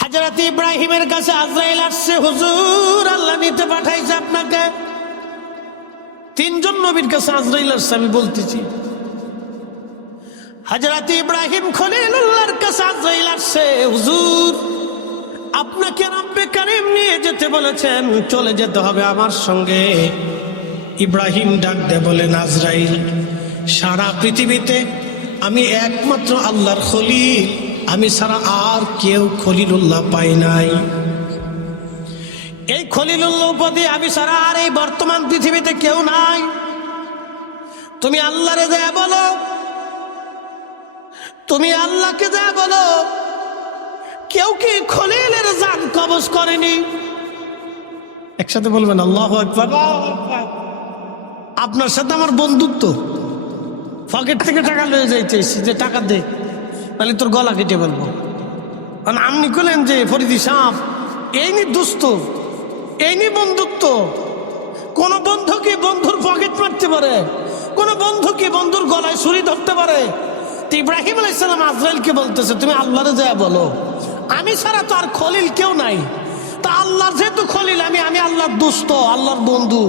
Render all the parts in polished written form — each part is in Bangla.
হযরত ইব্রাহিমের কাছে আজরাইল আসছে, হুজুর আল্লাহ নিতে পাঠাইছে আপনাকে। তিনজন নবীর কাছে আজরাইল আসছে, আমি বলতেছি। হযরত ইব্রাহিম খলিলুল্লাহর কাছে আজরাইল আসছে, হুজুর আপনাকে রব্বে কারীম নিয়ে যেতে বলেছেন, চলে যেতে হবে আমার সঙ্গে। ইব্রাহিম ডাক দিয়ে বলেন, আজরাইল, সারা পৃথিবীতে আমি একমাত্র আল্লাহর খলিল, আমি ছাড়া আর কেউ খলিলুল্লাহ পাই নাই। এই খলিলুল্লাহ উপাধি আমি ছাড়া আর এই বর্তমান পৃথিবীতে কেউ নাই। তুমি আল্লাহরে যা বলো, তুমি আল্লাহকে যা বলো, কেউ কি খলিলের জান কবজ করেনি? একসাথে বলবেন আল্লাহু আকবার। আপনার সাথে আমার বন্ধুত্ব, পকেট থেকে টাকা লয়ে যাইতেছি যে টাকা দে, তাহলে তোর গলা কেটে বলবো। কারণ আপনি বলেন যে ফরিদি সাহেব, এই নি দুস্থ, এই নি বন্ধুত্ব। কোন বন্ধু কি বন্ধুর পকেট মারতে পারে? কোন বন্ধু কি বন্ধুর গলায় ছুরি ধরতে পারে? তো ইব্রাহিম আলাইহিস সালাম আজরাইলকে বলতেছে, তুমি আল্লাহরে যা বলো, আমি ছাড়া তো আর খলিল কেউ নাই। তা আল্লাহর যেহেতু খলিল, আমি আল্লাহর দুস্থ, আল্লাহর বন্ধু।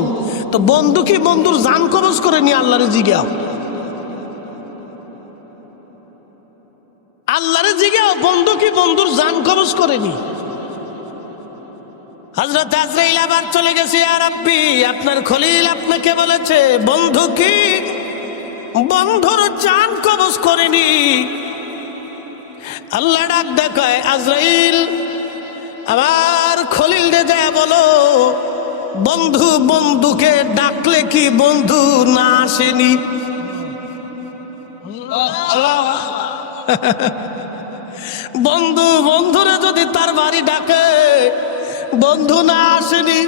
তো বন্ধু কি বন্ধুর জান কবজ করে নি? আল্লাহরে জিজ্ঞাও, আল্লাহরে জিজ্ঞাও, বন্ধু কি বন্ধুর জান কবজ করেনি? হযরত আজরাইল আবার চলে গেছে, ইয়া রাব্বি, আপনার খলিল আপনাকে বলেছে বন্ধু কি বন্ধুর জান কবজ করেনি। আল্লাহ ডাক দেখায়, আজরাইল আবার খলিল রে যায় বলো, বন্ধু বন্ধুকে ডাকলে কি বন্ধু না আসেনি? বন্ধু বন্ধুরে যদি তার বাড়ি ডাকে, বন্ধু না আসেনি?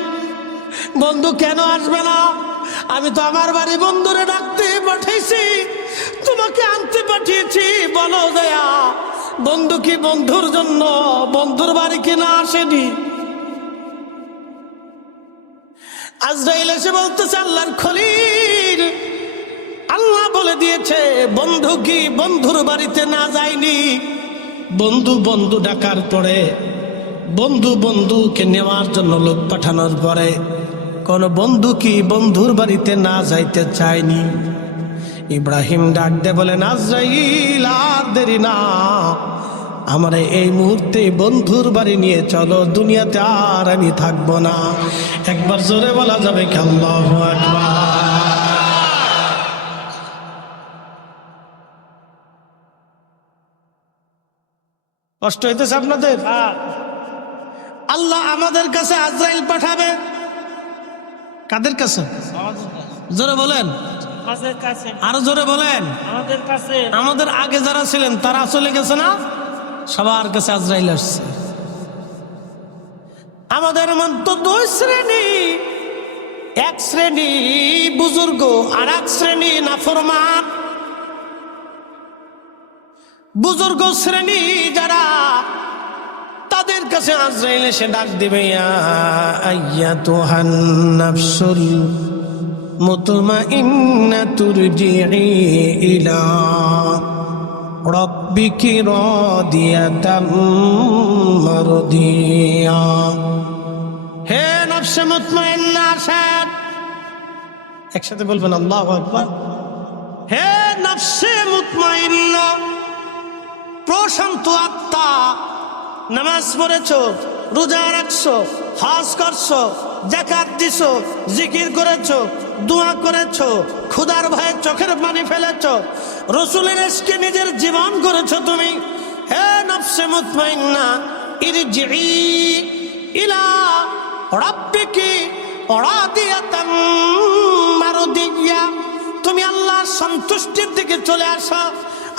বন্ধু কেন আসবে না? আমি তো আমার বাড়ি বন্ধুরে ডাকতে পাঠিয়েছি, তোমাকে আনতে পাঠিয়েছি, বলো দয়া, বন্ধু কি বন্ধুর জন্য বন্ধুর বাড়ি কি না আসেনি? আজরাইল এসে বলতেছে, আল্লাহর খলিল, আল্লাহ বলে দিয়েছে বন্ধু কি বন্ধুর বাড়িতে না যায়নি। বন্ধু বন্ধু ডাকার পরে, বন্ধু বন্ধুকে নেওয়ার জন্য লোক পাঠানোর পরে, কোন বন্ধু কি বন্ধুর বাড়িতে না যাইতে চায়নি। ইব্রাহিম ডাক দে বলেন, আজরাইল আর দেরি না, আমার এই মুহূর্তে বন্ধুর বাড়ি নিয়ে চলো, দুনিয়াতে আর আমি থাকবো না। একবার জোরে বলা যাবে কি আল্লাহু আকবার? কষ্ট হইতেছে আপনাদের? আল্লাহ আমাদের কাছে আজরাইল পাঠাবে। কাদের কাছে? জোরে বলেন, আরো জোরে বলেন। আমাদের আগে যারা ছিলেন তারা চলে গেছে না? সবার কাছে আজরাইল আসছে। আমাদের মধ্যে দুই শ্রেণী, এক শ্রেণী বুজুর্গ আর এক শ্রেণী নাফরমান। বুজুর্গ শ্রেণী যারা, তাদের কাছে আজরাইল এসে ডাক দিবে, ইয়া আইয়াতুহান নাফসুল মুতমাইন্নাতু ইরজিই ইলা রাব্বিকি রাদিয়াতাম মারদিয়া। হে নফসে মুতমাইন্না, একসাথে বলবেন আল্লাহু আকবার। হে নফসে মুতমাইন্না, প্রশান্ত আত্মা, নামাজ পড়েছো, রোজা রাখছো, হজ করছো, যাকাত দিছো, জিকির করেছো, দোয়া করেছো, ক্ষুধার ভয়ে চোখের পানি ফেলেছো, রাসূলের ইশকে নিজের জীবন করেছো তুমি। হে নফসে মুতমাইন্না, ইরজিই ইলা রাব্বিকি রাদিয়াতাম মারদিয়া। তুমি আল্লাহর সন্তুষ্টির দিকে চলে আসো,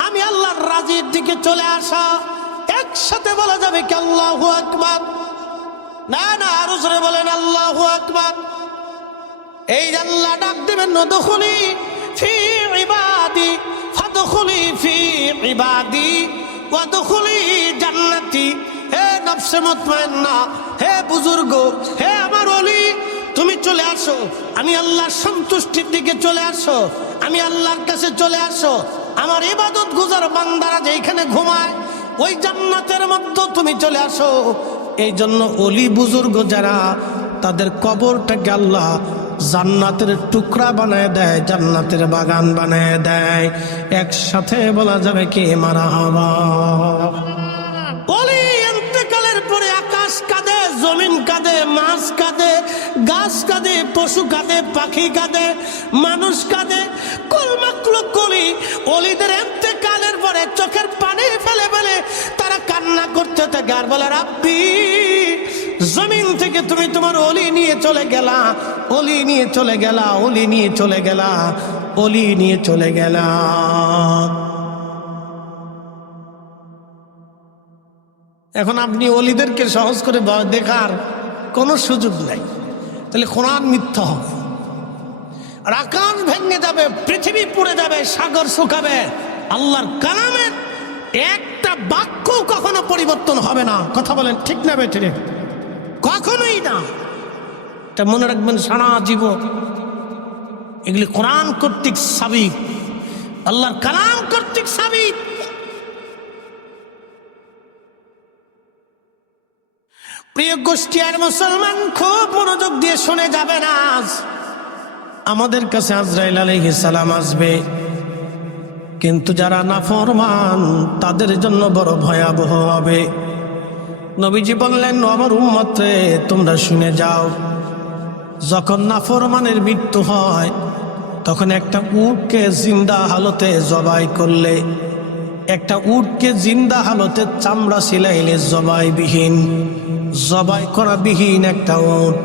আমি আল্লাহর রাজির দিকে চলে আসো। একসাথে বলা যাবে কি আল্লাহু আকবার? না না, আরো জোরে বলেন আল্লাহু আকবার। এই আল্লাহ ডাক দিবেন, নদখুলি ফি ইবাদি ফাদখুলি ফি ইবাদি ওয়াদখুলি জান্নাতি। হে নফসে মুতমাইন্না, হে বুজুর্গ, হে আমার ওলি, তুমি চলে আসো, আমি আল্লাহর সন্তুষ্টির দিকে চলে আসো, আমি আল্লাহর কাছে চলে আসো। আমার ইবাদত গুজার বান্দারা যেখানে ঘুমায় ওই জান্নাতের মধ্যে তুমি চলে আসো। এই জন্য অলি বুজুর্গ যারা, তাদের কবরটাকে আল্লাহ জান্নাতের টুকরা বানায় দেয়, জান্নাতের বাগান বানায় দেয়। একসাথে বলা যাবে কি মারহাবা। অলি ইন্তেকালের পরে আকাশ কাঁদে, জমিন কাঁদে, মাছ কাঁদে, গাছ কাঁদে, পশু কাঁদে, পাখি কাঁদে, মানুষ কাঁদে, কুল মাখলুক কলি অলিদের ইন্তেকালের পরে চোখের পানি ফেলে ফেলে তারা কান্না করতে থাকে আর বলে, রাব্বি জমিন থেকে তুমি তোমার অলি নিয়ে চলে গেলা, অলি নিয়ে চলে গেলা, অলি নিয়ে চলে গেলা, অলি নিয়ে চলে গেলা। এখন আপনি অলিদেরকে সহজ করে দেখার কোনো সুযোগ নাই, তাহলে কোরআন মিথ্যা হবে, আর আকাশ ভেঙে যাবে, পৃথিবী পুড়ে যাবে, সাগর শুকাবে, আল্লাহর কালামের একটা বাক্য কখনো পরিবর্তন হবে না। কথা বলেন ঠিক না বেঠিক? কখনোই না। এটা মনে রাখবেন সারা জীবন। এগুলি কোরআন কর্তৃক সাবিত, আল্লাহর কালাম কর্তৃক সাবিত। প্রিয় গোষ্ঠী আর মুসলমান, খুব মনোযোগ দিয়ে শুনে যাবেন। আজ আমাদের কাছে আজরাইল আলাইহিস সালাম আসবে, কিন্তু যারা নাফরমান তাদের জন্য বড় ভয়াবহ হবে। নবীজি বললেন, আমার উম্মতে তোমরা শুনে যাও, যখন নাফরমানের মৃত্যু হয় তখন একটা উটকে জিন্দা হালতে জবাই করলে, একটা উটকে জিন্দা হালতে চামড়া ছিলাইলে, জবাইবিহীন, জবাই করা বিহীন একটা উট,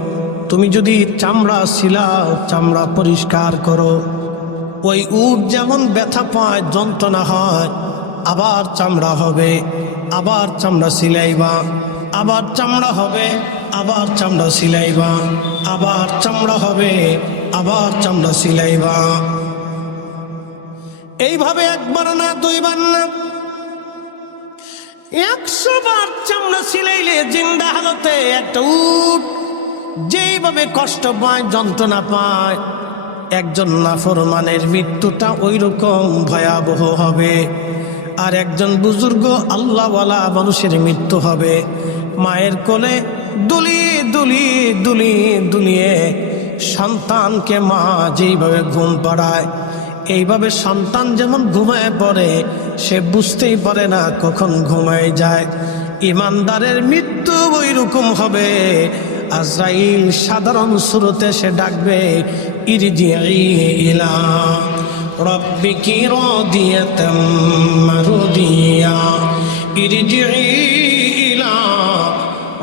তুমি যদি চামড়া ছিলাও, চামড়া পরিষ্কার করো, ওই উট যেমন ব্যথা পায়, যন্ত্রণা হয়, আবার চামড়া হবে, আবার চামড়া সিলাইবা, আবার চামড়া হবে, আবার চামড়া সিলাইবা, আবার চামড়া হবে, আবার চামড়া সিলাইবা। এইভাবে একবার না, দুইবার না, 100 বার চামড়া সিলাইলে জিন্দা হালতে একটা উট যেইভাবে কষ্ট পায়, যন্ত্রণা পায়, একজন নাফরমানের মৃত্যুটা ওই রকম ভয়াবহ হবে। আর একজন বুজুর্গ আল্লাহওয়ালা মানুষের মৃত্যু হবে মায়ের কোলে দুলিয়ে দুলিয়ে দুলিয়ে দুলিয়ে সন্তানকে মা যেইভাবে ঘুম পাড়ায়, এইভাবে সন্তান যেমন ঘুমায় পড়ে, সে বুঝতেই পারে না কখন ঘুমায় যায়। ইমানদারের মৃত্যু ওই রকম হবে। আজরাইল সাধারণ সুরতে সে ডাকবে, ইরজিই ইলা রাব্বিকি রাদিয়াতাম মারদিয়া, ইরজিই ইলা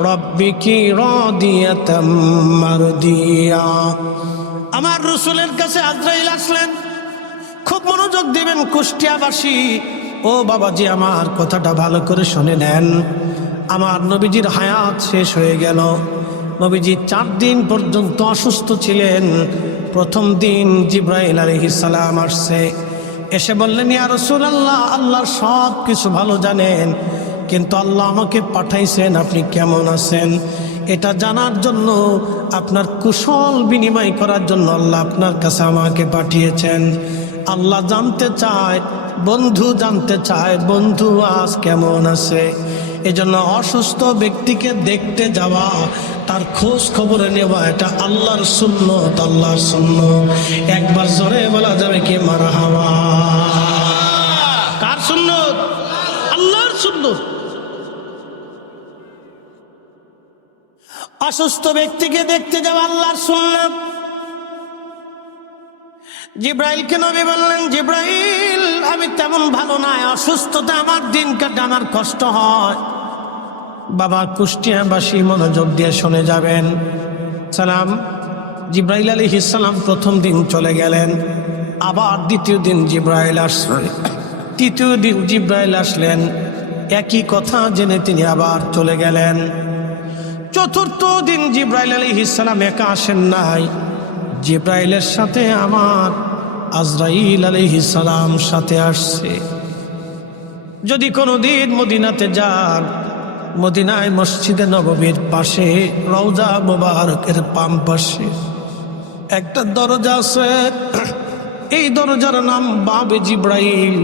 রাব্বিকি রাদিয়াতাম মারদিয়া। আমার রাসূলের কাছে আজরাইল আসলেন, খুব মনোযোগ দিবেন কুষ্টিয়াবাসী। ও বাবাজি, আমার কথাটা ভালো করে শুনে নেন। আমার নবীজির হায়াত শেষ হয়ে গেল। নবীজি 4 দিন পর্যন্ত অসুস্থ ছিলেন। প্রথম দিন জিব্রাইল আলাইহিস সালাম আসছে, এসে বললেন, ইয়া রাসূলুল্লাহ, আল্লাহর সব কিছু ভালো জানেন, কিন্তু আল্লাহ আমাকে পাঠাইছেন আপনি কেমন আছেন এটা জানার জন্য, আপনার কুশল বিনিময় করার জন্য আল্লাহ আপনার কাছে আমাকে পাঠিয়েছেন। আল্লাহ জানতে চায়, বন্ধু জানতে চায়, বন্ধু আজ কেমন আছে। এজন্য অসুস্থ ব্যক্তিকে দেখতে যাওয়া, তার খোঁজ খবরে নেওয়া, এটা আল্লাহর সুন্নত, আল্লাহর সুন্নত। একবার জোরে বলা যাবে কি মারহাবা? কার সুন্নত? আল্লাহর সুন্নত। অসুস্থ ব্যক্তিকে দেখতে যাওয়া আল্লাহর সুন্নাত। জিব্রাইলকে নবী বললেন, জিব্রাইল, আমি তেমন ভালো নাই, অসুস্থতা আমার দিন কাটে, আমার কষ্ট হয়। বাবা কুষ্টিয়াবাসী মনোযোগ দিয়ে শুনে যাবেন। সালাম, জিব্রাইল আলাইহিস সালাম প্রথম দিন চলে গেলেন, আবার দ্বিতীয় দিন জিব্রাইল আসলেন, তৃতীয় দিন জিব্রাইল আসলেন, একই কথা জেনে তিনি আবার চলে গেলেন। চতুর্থ দিন জিব্রাইল আলাইহিস সালাম একা আসেন নাই, জিব্রাইলের সাথে আমার আজরাইল আলাইহিস সালাম সাথে আসছে। যদি কোনোদিন মদিনাতে যান, মদিনায় মসজিদে নববীর পাশে রওজা মুবারকের বাম পাশে একটা দরজা আছে, এই দরজার নাম বাবে জিব্রাইল।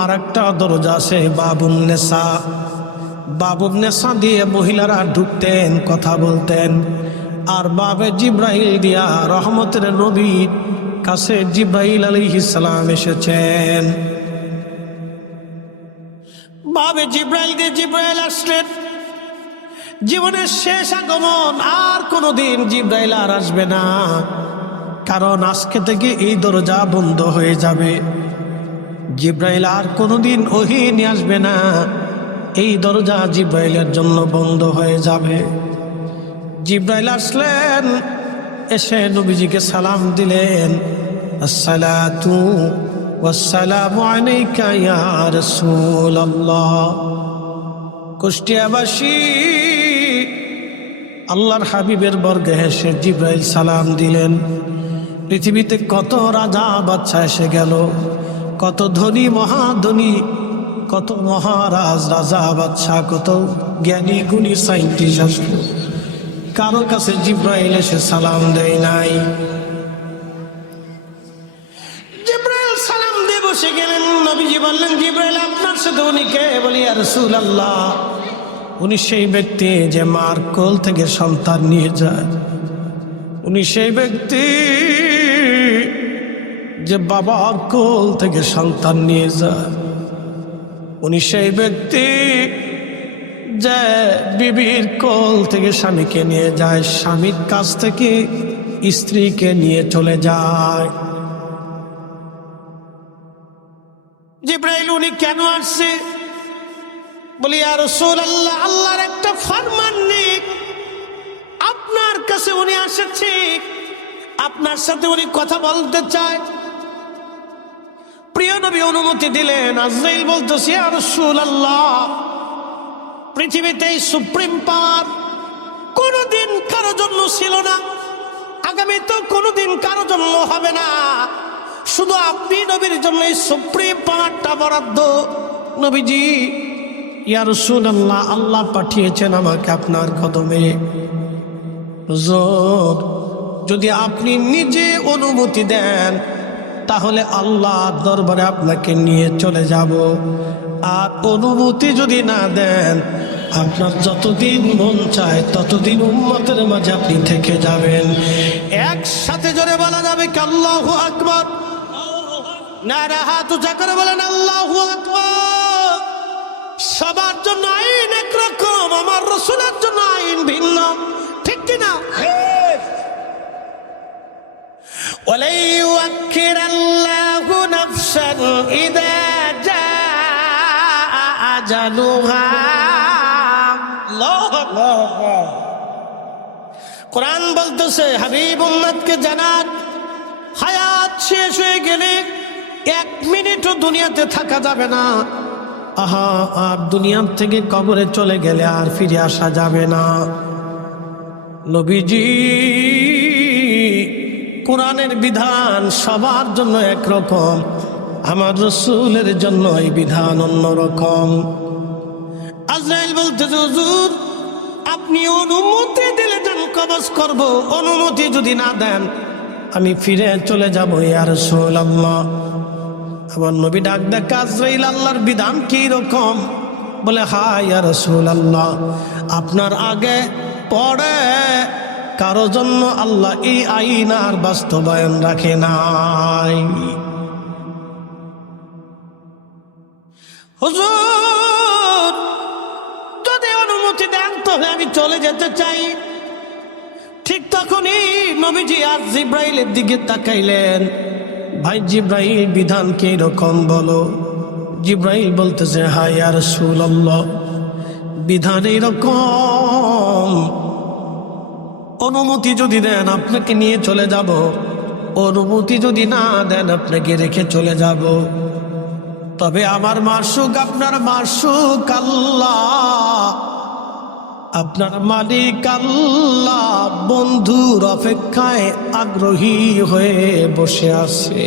আর একটা দরজা আছে বাবুন নেসা, বাবুবনেসা দিয়ে মহিলারা ঢুকতেন, কথা বলতেন, আর বাবে জিব্রাইল দিয়া রহমতের নবীর কাছে জিব্রাইল আলাইহিস সালাম এসেছেন। বাবে জিব্রাইল দিয়ে জিব্রাইল আসলেন, জীবনের শেষ আগমন, আর কোনোদিন জিব্রাইল আর আসবে না, কারণ আজকে থেকে এই দরজা বন্ধ হয়ে যাবে। জিব্রাইল আর কোনোদিন ওহী নিয়ে আসবে না, এই দরজা জিব্রাইলের জন্য বন্ধ হয়ে যাবে। জিব্রাইল আসলেন, এসে নবীজিকে সালাম দিলেন, আসসালাতু ওয়াসসালামু আলাইকা ইয়া রাসূলুল্লাহ। কুষ্টিয়াবাসী আল্লাহর হাবিবের বর্গে হেসে জিব্রাইল সালাম দিলেন। পৃথিবীতে কত রাজা বাদশা এসে গেল, কত ধনী মহাধনী, কত মহারাজ রাজা বাদশা, কত জ্ঞানী গুণী সাইন্টিস্ট আসলো, কারো কাছে জিব্রাইল এসে সালাম দেয় নাই। জিব্রাইল সালাম দিয়ে বসে গেলেন। নবীজি বললেন, জিব্রাইল আপনার সাথে উনি কে? বলি, ইয়া রাসূলুল্লাহ, উনি সেই ব্যক্তি যে মার কোল থেকে সন্তান নিয়ে যায়, উনি সেই ব্যক্তি যে বাবার কোল থেকে সন্তান নিয়ে যায়, উনি সেই ব্যক্তি যে বিবির কোল থেকে স্বামীকে নিয়ে যায়, স্বামীর কাছ থেকে স্ত্রীকে নিয়ে চলে যায়। জিব্রাইল উনি কেন আসছে? বলি, ইয়া রাসূলুল্লাহ, আল্লাহর একটা ফরমান নেই, আপনার কাছে উনি আসছে, আপনার সাথে উনি কথা বলতে চায়। প্রিয় নবী অনুমতি দিলেন। আজরাইল বলতেছে, ইয়া রাসূলুল্লাহ, পৃথিবীতে সুপ্রিম পাওয়ার কোনোদিন কারো জন্য ছিল না, আগামী তো কোনোদিন কারো জন্য হবে না, শুধু আপনি নবীর জন্য এই সুপ্রিম পাওয়ারটা বরাদ্দ। নবীজি, ইয়া রাসূলুল্লাহ, আল্লাহ পাঠিয়েছেন আমাকে আপনার কদমে। হুজুর, যদি আপনি নিজে অনুমতি দেন তাহলে আল্লাহর দরবারে আপনাকে নিয়ে চলে যাব, আর অনুমতি যদি না দেন, আপনার যতদিন মন চায় ততদিন উম্মতের মাঝে আপনি থেকে যাবেন। একসাথে জোরে বলা যাবে কি আল্লাহু আকবার? নারা হাত উঁচা করে বলেন আল্লাহু আকবার। সবার জন্য আইন একরকম, আমার রাসূলের জন্য আইন ভিন্ন, ঠিক কিনা? ওয়ালা ইউআক্খিরাল্লাহু নাফসান ইযা জাআ আজালুহা। আল্লাহু আকবার। কোরআন বলতেছে, হাবিব উম্মতকে জানান, হায়াত শেষ হয়ে গেলে 1 মিনিটও দুনিয়াতে থাকা যাবে না। আহা, আর দুনিয়া থেকে কবরে চলে গেলে আর ফিরে আসা যাবে না। নবীজি কোরআনের বিধান সবার জন্য একরকম, আমার রাসূলের জন্য এই বিধান অন্যরকম। আজরাইল বলতেছে, হুজুর, আপনি অনুমতি দিলে যান কবজ করব, অনুমতি যদি না দেন আমি ফিরে চলে যাব ইয়া রাসূলুল্লাহ। আমার নবী ডাক দেখ, আজরাইল, আল্লাহর বিধান কি রকম? বলে, হ্যাঁ ইয়া রাসূলুল্লাহ, আপনার আগে পড়ে কারো জন্য আল্লাহ এই আইন আর বাস্তবায়ন রাখে নাই। হুজুর, যদি অনুমতি দেন তাহলে আমি চলে যেতে চাই। ঠিক তখনই নবীজি আর জিব্রাইলের দিকে তাকাইলেন। ভাই জিব্রাইল, বিধান কি রকম বলো? জিব্রাইল বলতেছে, হ্যাঁ ইয়া রাসূলুল্লাহ, বিধান এরকম, অনুমতি যদি দেন আপনাকে নিয়ে চলে যাব, অনুমতি যদি না দেন আপনাকে রেখে চলে যাব। তবে আমার মাশুক, আপনার মাশুক আল্লাহ, আপনার মালিক আল্লাহ বন্ধুর অপেক্ষায় আগ্রহী হয়ে বসে আছে।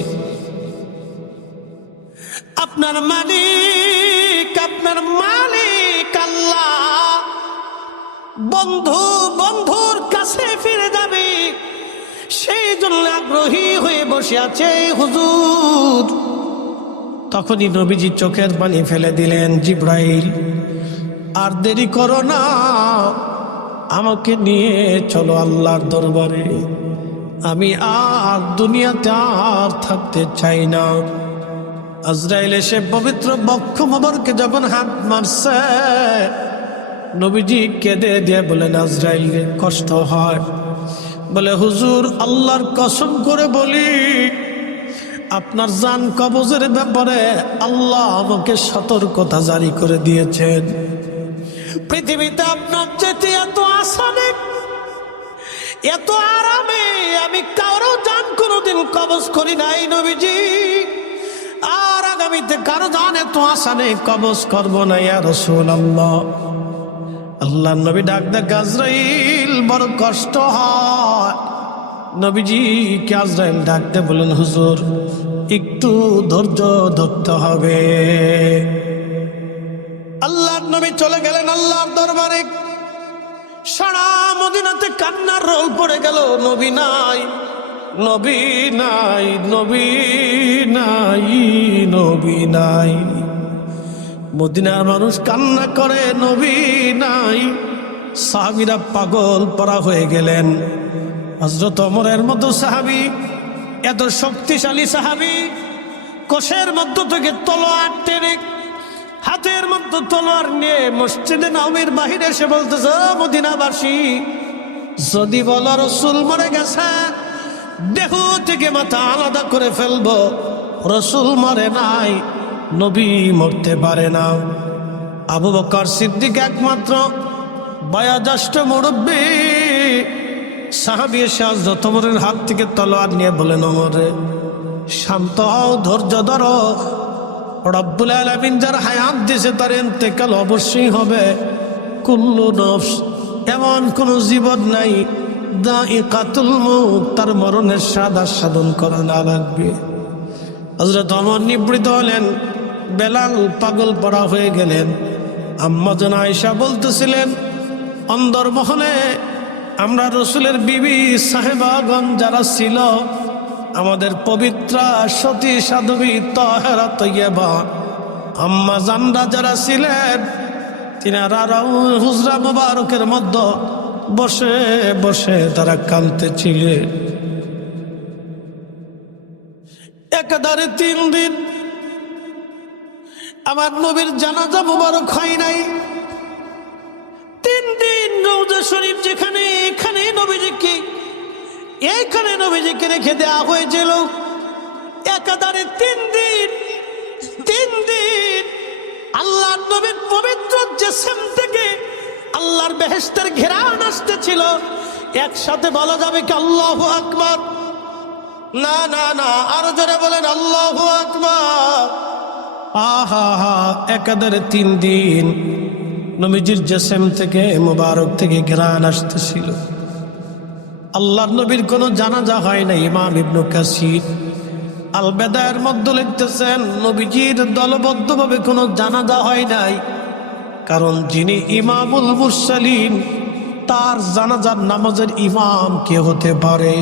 আপনার মালিক আল্লাহ বন্ধুর কাছে ফিরে যাবে, সেই জন্য আগ্রহী হয়ে বসে আছে হুজুর। তখনই নবীজি চোখের পানি ফেলে দিলেন। জিব্রাইল আর দেরি করো না, আমাকে নিয়ে চলো আল্লাহর দরবারে, আমি আর দুনিয়াতে আর থাকতে চাই না। আজরাইল এসে পবিত্র বক্ষ মোবারকে যখন হাত মারছে, নবীজি কেঁদে দিয়ে বলেন, আজরাইল কষ্ট হয়? বলে, হুজুর আল্লাহর কসম করে বলি, আপনার জান কবজের ব্যাপারে আল্লাহ আমাকে সতর্কতা জারি করে দিয়েছেন। পৃথিবীতে আপনার যেতে এত আসানে, এত আরামে আমি কারো জান কোনোদিন কবজ করি নাই নবীজি, আর আগামীতে কারো জান এত আসানে কবজ করব না ইয়া রাসূলুল্লাহ। আল্লাহ নবী ডাক দেয়, আজরাইল বড় কষ্ট হয়। নবীজি কে আজরাইল ডাকতে বলেন, হুজুর একটু ধৈর্য ধরতে হবে। আল্লাহর নবী চলে গেলেন আল্লাহর দরবারে। সারা মদিনাতে কান্নার রোল পড়ে গেল, নবী নাই, নবী নাই, নবী নাই, নবী নাই। মদিনার মানুষ কান্না করে, নবী নাই। সাহাবীরা পাগল পরা হয়ে গেলেন। হযরত ওমরের মতো সাহাবী, এত শক্তিশালী সাহাবী, কোষের মধ্য থেকে তলোয়ার টেনে, হাতের মধ্যে তলোয়ার নিয়ে মসজিদে নববীর বাহিরে এসে বলতেছে, মদিনাবাসী, যদি বলো রাসূল মরে গেছে, দেহ থেকে মাথা আলাদা করে ফেলবো। রাসূল মরে নাই, নবী মরতে পারে না। আবু বকর সিদ্দিক একমাত্র বয়োজ্যেষ্ঠ মুরব্বী সাহাবী এসে হযরত ওমরের হাত থেকে তলোয়ার নিয়ে বলেন, ওমরে শান্ত হও, ধৈর্য ধরো, রব্বুল আলামিন যার হায়াত দিয়েছে তার ইন্তেকাল অবশ্যই হবে। কুল্লু নফস, এমন কোন জীবন নাই, দাইকাতুল মউত, তার মরণের স্বাদ আস্বাদন করা না লাগবে। হযরত ওমর নিবৃত হলেন, বেলাল পাগল পড়া হয়ে গেলেন। আম্মা জান আয়েশা বলতেছিলেন, অন্দরমহলে আমরা রসুলের বিবি সাহেবাগণ যারা ছিল, আমাদের পবিত্রা সতী সাধবী তাহেরা তৈয়বা আম্মা জানরা যারা ছিলেন, তিনারা হুজরা মুবারকের মধ্যে বসে বসে তারা কাঁদতেছিলেন। একাধারে 3 দিন আমার নবীর জানাজা মুবারক হয় নাই। 3 দিন রওজা শরীফ যেখানে, এখানে নবীজিকে, এইখানে নবীজিকে রেখে দেওয়া হয়েছিল। একাধারে 3 দিন আল্লাহর নবীর পবিত্র জিসম থেকে আল্লাহর বেহেশতের ঘেরান আসতেছিল। একসাথে বলা যাবে কি আল্লাহু আকবার? না না না, আরো জোরে বলেন আল্লাহু আকবার। আহা হা, একাধারে 3 দিন নবীজির জিসম থেকে, মুবারক থেকে ঘেরান আসতেছিল। আল্লাহর নবীর কোনো জানাজা হয় না। ইমাম ইবনে কাসির আল বেদায়ের মধ্যে লিখতেছেন, নবীজির দলবদ্ধভাবে কোনো জানাজা হয় নাই, কারণ যিনি ইমামুল মুরসালিন, তার জানাজার নামাজের ইমাম কে হতে পারে?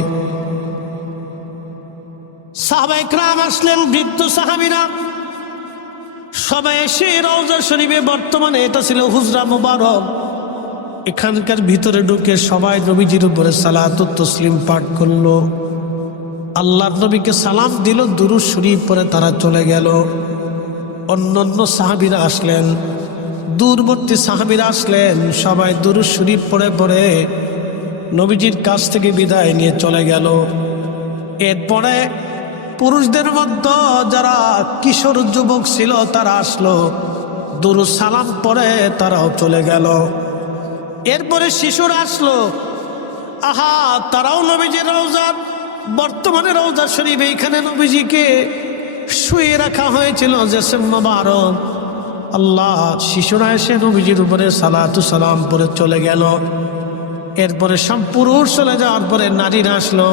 সাহাবায়ে কেরাম আসলেন, বৃদ্ধ সাহাবীরা সবাই এসে রওজা শরীফে, বর্তমানে এটা ছিল হুজরা মুবারক, এখানকার ভিতরে ঢুকে সবাই নবীজির উপরে সালাতুত তাসলিম পাঠ করলো। আল্লাহর নবীকে সালাম দিল, দুরূদ শরীফ পড়ে তারা চলে গেল। অন্যান্য সাহাবীরা আসলেন, দূরবর্তী সাহাবীরা আসলেন, সবাই দুরূদ শরীফ পড়ে পড়ে নবীজির কাছ থেকে বিদায় নিয়ে চলে গেল। এরপরে পুরুষদের মধ্যে যারা কিশোর যুবক ছিল তারা আসলো, দুরূদ সালাম পড়ে তারাও চলে গেল। এরপরে শিশুরা আসলো, আহা, তারাও নবীজির রওজার, বর্তমানে রওজা শরীফ, এইখানে নবীজিকে শুয়ে রাখা হয়েছিল জিসম মুবারক। আল্লাহ, শিশুরা এসে নবীজির উপরে সালাতু সালাম পড়ে চলে গেল। এরপরে সব পুরুষ চলে যাওয়ার পরে নারীরা আসলো।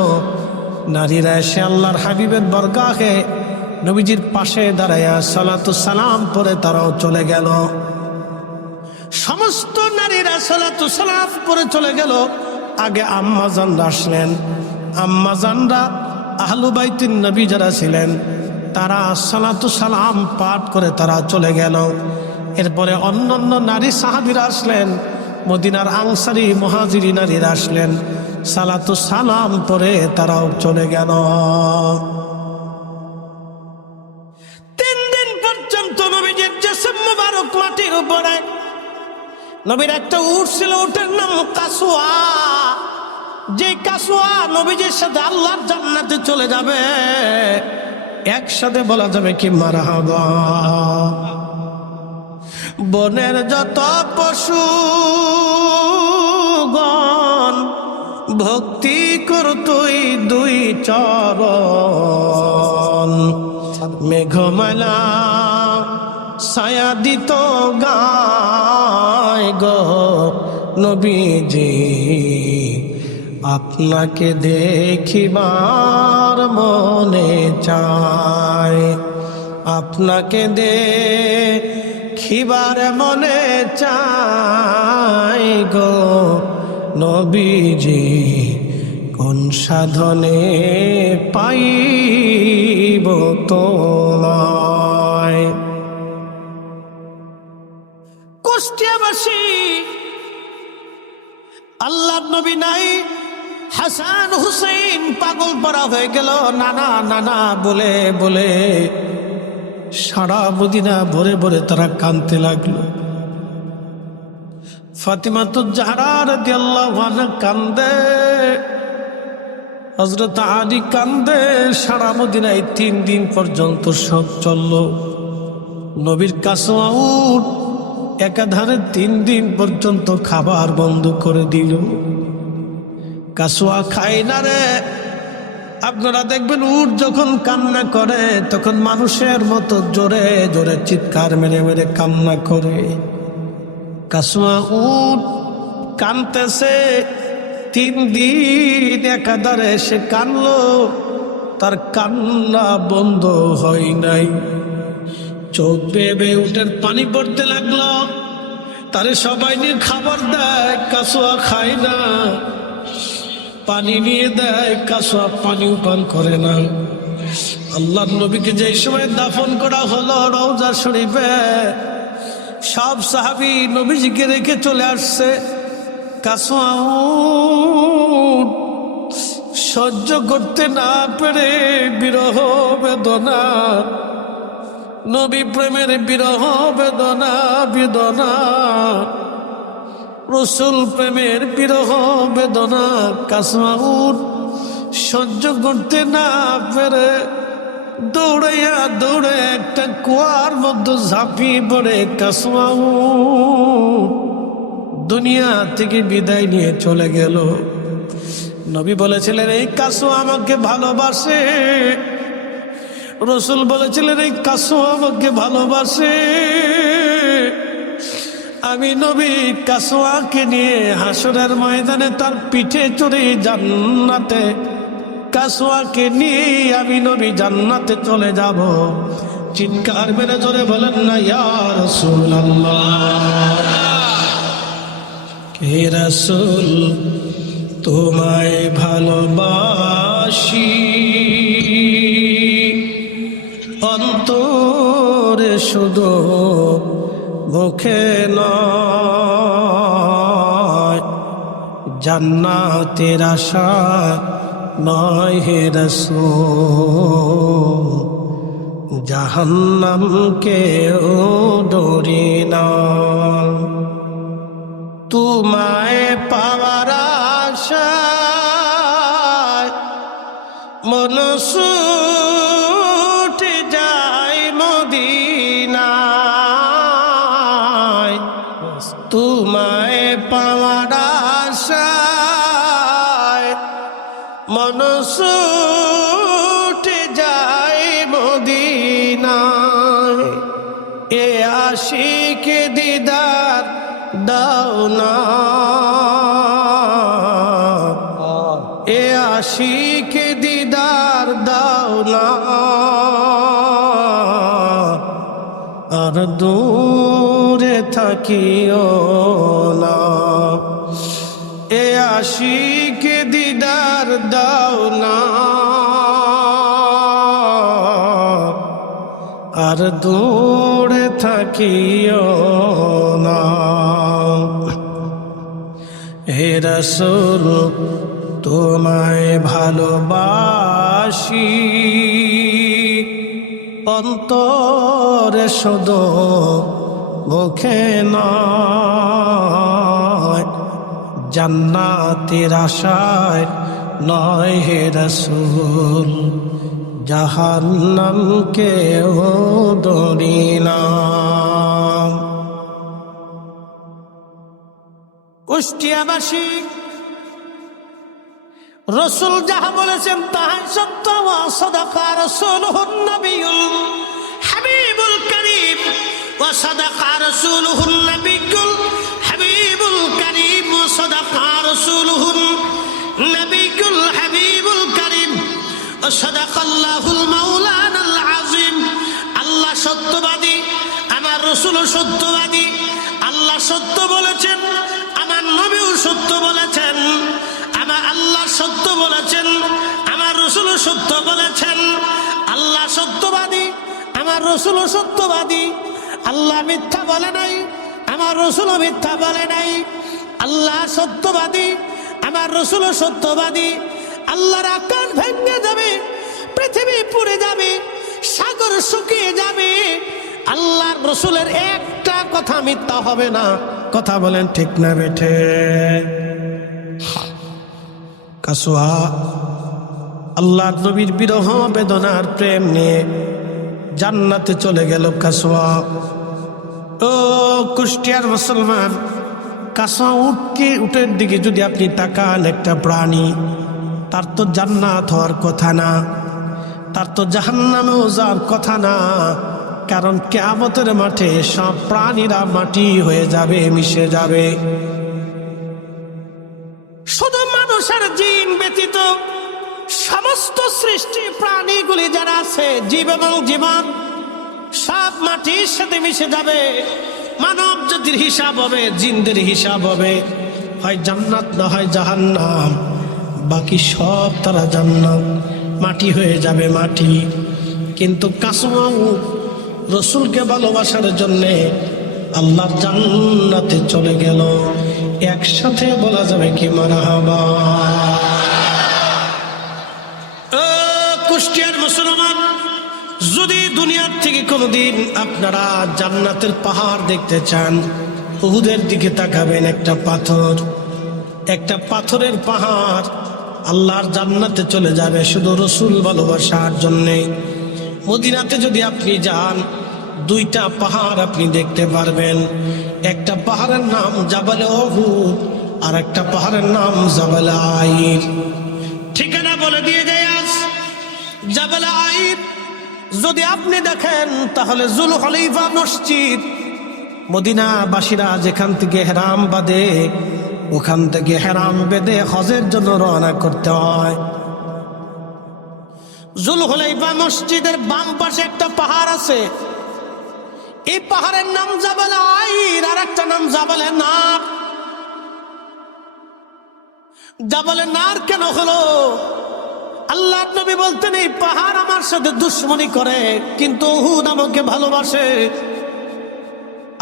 নারীরা এসে আল্লাহর হাবিবের বরগাহে নবীজির পাশে দাঁড়ায়া সালাতু সালাম পড়ে তারাও চলে গেল। সমস্ত নারীরা সালাতু সালাম পড়ে চলে গেল। আগে আম্মা জানরা আসলেন। আম্মা জানরা আহলু বাইতিন নবী যারা ছিলেন, তারা সালাতু সালাম পাঠ করে তারা চলে গেল। এরপরে অন্যান্য নারী সাহাবীরা আসলেন, মদিনার আনসারী মুহাজিরি নারীরা আসলেন, সালাতু সালাম পরে তারাও চলে গেল। 3 দিন পর্যন্ত নবীজির জিসম মুবারক মাটির উপরে। নবীর একটা উট ছিল, উটের নাম কাসওয়া। যে কাসওয়া নবীজির সাথে আল্লাহর জান্নাতে চলে যাবে, একসাথে বলা যাবে কি মারহাবা। বনের যত পশুগণ ভক্তি করতই 2 চরণ, মেঘমালা ছায়া দিত গায় গো নবীজি, আপনাকে দেখিবার মনে চায়, আপনাকে দেখিবার মনে চায় গো নবীজি, কোন সাধনে পাইব তোমায়। কুষ্টিয়াবাসী আল্লাহর নবী নাই, হাসান হুসেইন পাগল পরা হয়ে গেল, নানা নানা বলে বলে সারা মদিনা ভরে ভরে তারা কাঁদতে লাগলো। ফাতিমাতুজ জাহরা রাদিয়াল্লাহু আনহা কান্দে, হযরত আলী কান্দে। সারা মদিনায় 3 দিন পর্যন্ত সব চলল। নবীর কাসওয়া উট একাধারে 3 দিন পর্যন্ত খাবার বন্ধ করে দিল। কাসওয়া খায় না রে। আপনারা দেখবেন উট যখন কান্না করে তখন মানুষের মতো জোরে জোরে চিৎকার মেরে মেরে কান্না করে। কাসওয়া উট কানতেছে 3 দিন একাধারে সে কানলো, তার কান্না বন্ধ হয় নাই। চোখ বেয়ে উটের পানি পড়তে লাগলো। তারে সবাই নিয়ে খাবার দেয়, কাসওয়া খায় না। পানি নিয়ে দেয়, কাসওয়া পানিও পান করে না। আল্লাহর নবীকে যে সময় দাফন করা হলো রওজা শরীফে, সব সাহাবী নবীজিকে রেখে চলে আসছে। কাসওয়া উট সহ্য করতে না পেরে বিরহ বেদনা, নবী প্রেমের বিরহ বেদনা বেদনা, রসুল প্রেমের বিরহ বেদনা কাসওয়া উট সহ্য করতে না পেরে দৌড়াইয়া দৌড়ে একটা কুয়ার মধ্যে ঝাঁপিয়ে পড়ে কাসওয়া উট দুনিয়া থেকে বিদায় নিয়ে চলে গেল। নবী বলেছিলেন এই কাসওয়া আমাকে ভালোবাসে। রসুল বলেছিলেন এই কাসওয়া আমাকে ভালোবাসে। আমি নবী কাসওয়াকে নিয়ে হাসরের ময়দানে তার পিঠে চড়ে জান্নাতে, কাসওয়াকে নিয়ে আমি নবী জান্নাতে চলে যাব। চিৎকার মেরে জোরে বলেন না ইয়া রাসূলুল্লাহ। হে রাসূল তোমায় ভালোবাসি, অন্তরে শুধু মুখে নয়, জান্নাতের আশা নয় হে রাসূল, জাহান্নামকেও ডরি না। তোমায় পাওয়ার আশায় মন ছুটে যায় মদিনায়, তোমায় পাওয়ার আশায় মন ছুটে যায় মদিনায়। এ আশিকে দিদার দাও না, এ আশিকে দিদার দাও না, আর দূরে থাকিও না। এ আশিকে দিদার দাও না, আর দূরে থাকিও না। হে রাসূল তোমায় ভালোবাসি, অন্তরে শুধু মুখে নয়, জান্নাতের আশায় নয় হে রাসূল, জাহান্নামকেও ডরি না। কুষ্টিয়াবাসী রসুল যাহা বলেছেন তাহাই সত্য। ওয়া সাদাকা রাসূলুহুন নবিয়ুল হাবিবুল কারীম, ওয়া সাদাকা রাসূলুহুন নবিয়ুল হাবিবুল কারীম, ওয়া সাদাকা রাসূলুহুন নবিয়ুল হাবিবুল কারীম, ওয়া সাদাকাল্লাহুল মাওলানাল আযীম। আল্লাহ সত্যবাদী, আমার রাসূল সত্যবাদী। আল্লাহ সত্য বলেছেন, আমার নবীও সত্য বলেছেন। আমার আল্লাহ সত্য বলেছেন, আমার রাসূল সত্য বলেছেন। আল্লাহ সত্যবাদী, আমার রাসূল সত্যবাদী। আল্লাহ মিথ্যা বলে নাই, আমার রাসূল মিথ্যা বলে নাই। আল্লাহ সত্যবাদী, আমার রাসূল সত্যবাদী। আল্লাহর আকাশ ভেঙে যাবে, পৃথিবী পুড়ে যাবে, সাগর শুকিয়ে যাবে, আল্লাহর রাসূলের একটা কথা মিথ্যা হবে না। কথা বলেন ঠিক না বেঠে? কাসওয়া আল্লাহর নবীর বিরহ বেদনার প্রেম নিয়ে জান্নাতে চলে গেল কাসওয়া। ও কুষ্টিয়ার মুসলমান, কাসওয়া উটের দিকে যদি আপনি তাকান, একটা প্রাণী, তার তো জান্নাত হওয়ার কথা না, তার তো জাহান্নামেও যাওয়ার কথা না। কারণ কিয়ামতের মাঠে সব প্রাণীরা মাটি হয়ে যাবে, মিশে যাবে। শুধু মানুষের জিন ব্যতীত সমস্ত সৃষ্টি প্রাণীগুলি যারা আছে, জীব এবং জীবন, সব মাটির সাথে মিশে যাবে। মানব জাতির হিসাব হবে, জিনদের হিসাব হবে, হয় জান্নাত না হয় জাহান্নাম। বাকি সব তারা জান্নাত, মাটি হয়ে যাবে মাটি। কিন্তু কাসওয়া রসুলকে ভালোবাসার জন্যে আল্লাহর জান্নাতে চলে গেল। একসাথে বলা যাবে কি মারহাবা। কুষ্টিয়ার মুসলমান, যদি দুনিয়ার থেকে কোনোদিন আপনারা জান্নাতের পাহাড় দেখতে চান, উহুদের দিকে তাকাবেন। একটা পাথরের পাহাড় আল্লাহর জান্নাতে চলে যাবে শুধু রসুল ভালোবাসার জন্যে। মদিনাতে যদি আপনি যান, দুইটা পাহাড় আপনি দেখতে পারবেন। একটা পাহাড়ের নাম জাবালে উহুদ, আর একটা পাহাড়ের নাম জাবালে আইর। ঠিকানা বলে দিয়ে যায় আজ। জাবালে আইর যদি আপনি দেখেন, তাহলে জুলহুলাইফা মসজিদ, মদিনাবাসীরা যেখান থেকে হেরাম বাঁধে, ওখান থেকে হেরাম বেঁধে হজের জন্য রওনা করতে হয়। জুলহুলাইফা মসজিদের বাম পাশে একটা পাহাড় আছে। এই পাহাড়ের নাম জাবালে আইর, আর একটা নাম জাবালে নার। জাবালে নার কেন হলো? আল্লাহর নবী বলতেন, এই পাহাড় আমার সাথে দুশ্মনী করে, কিন্তু উহুদ আমাকে ভালোবাসে।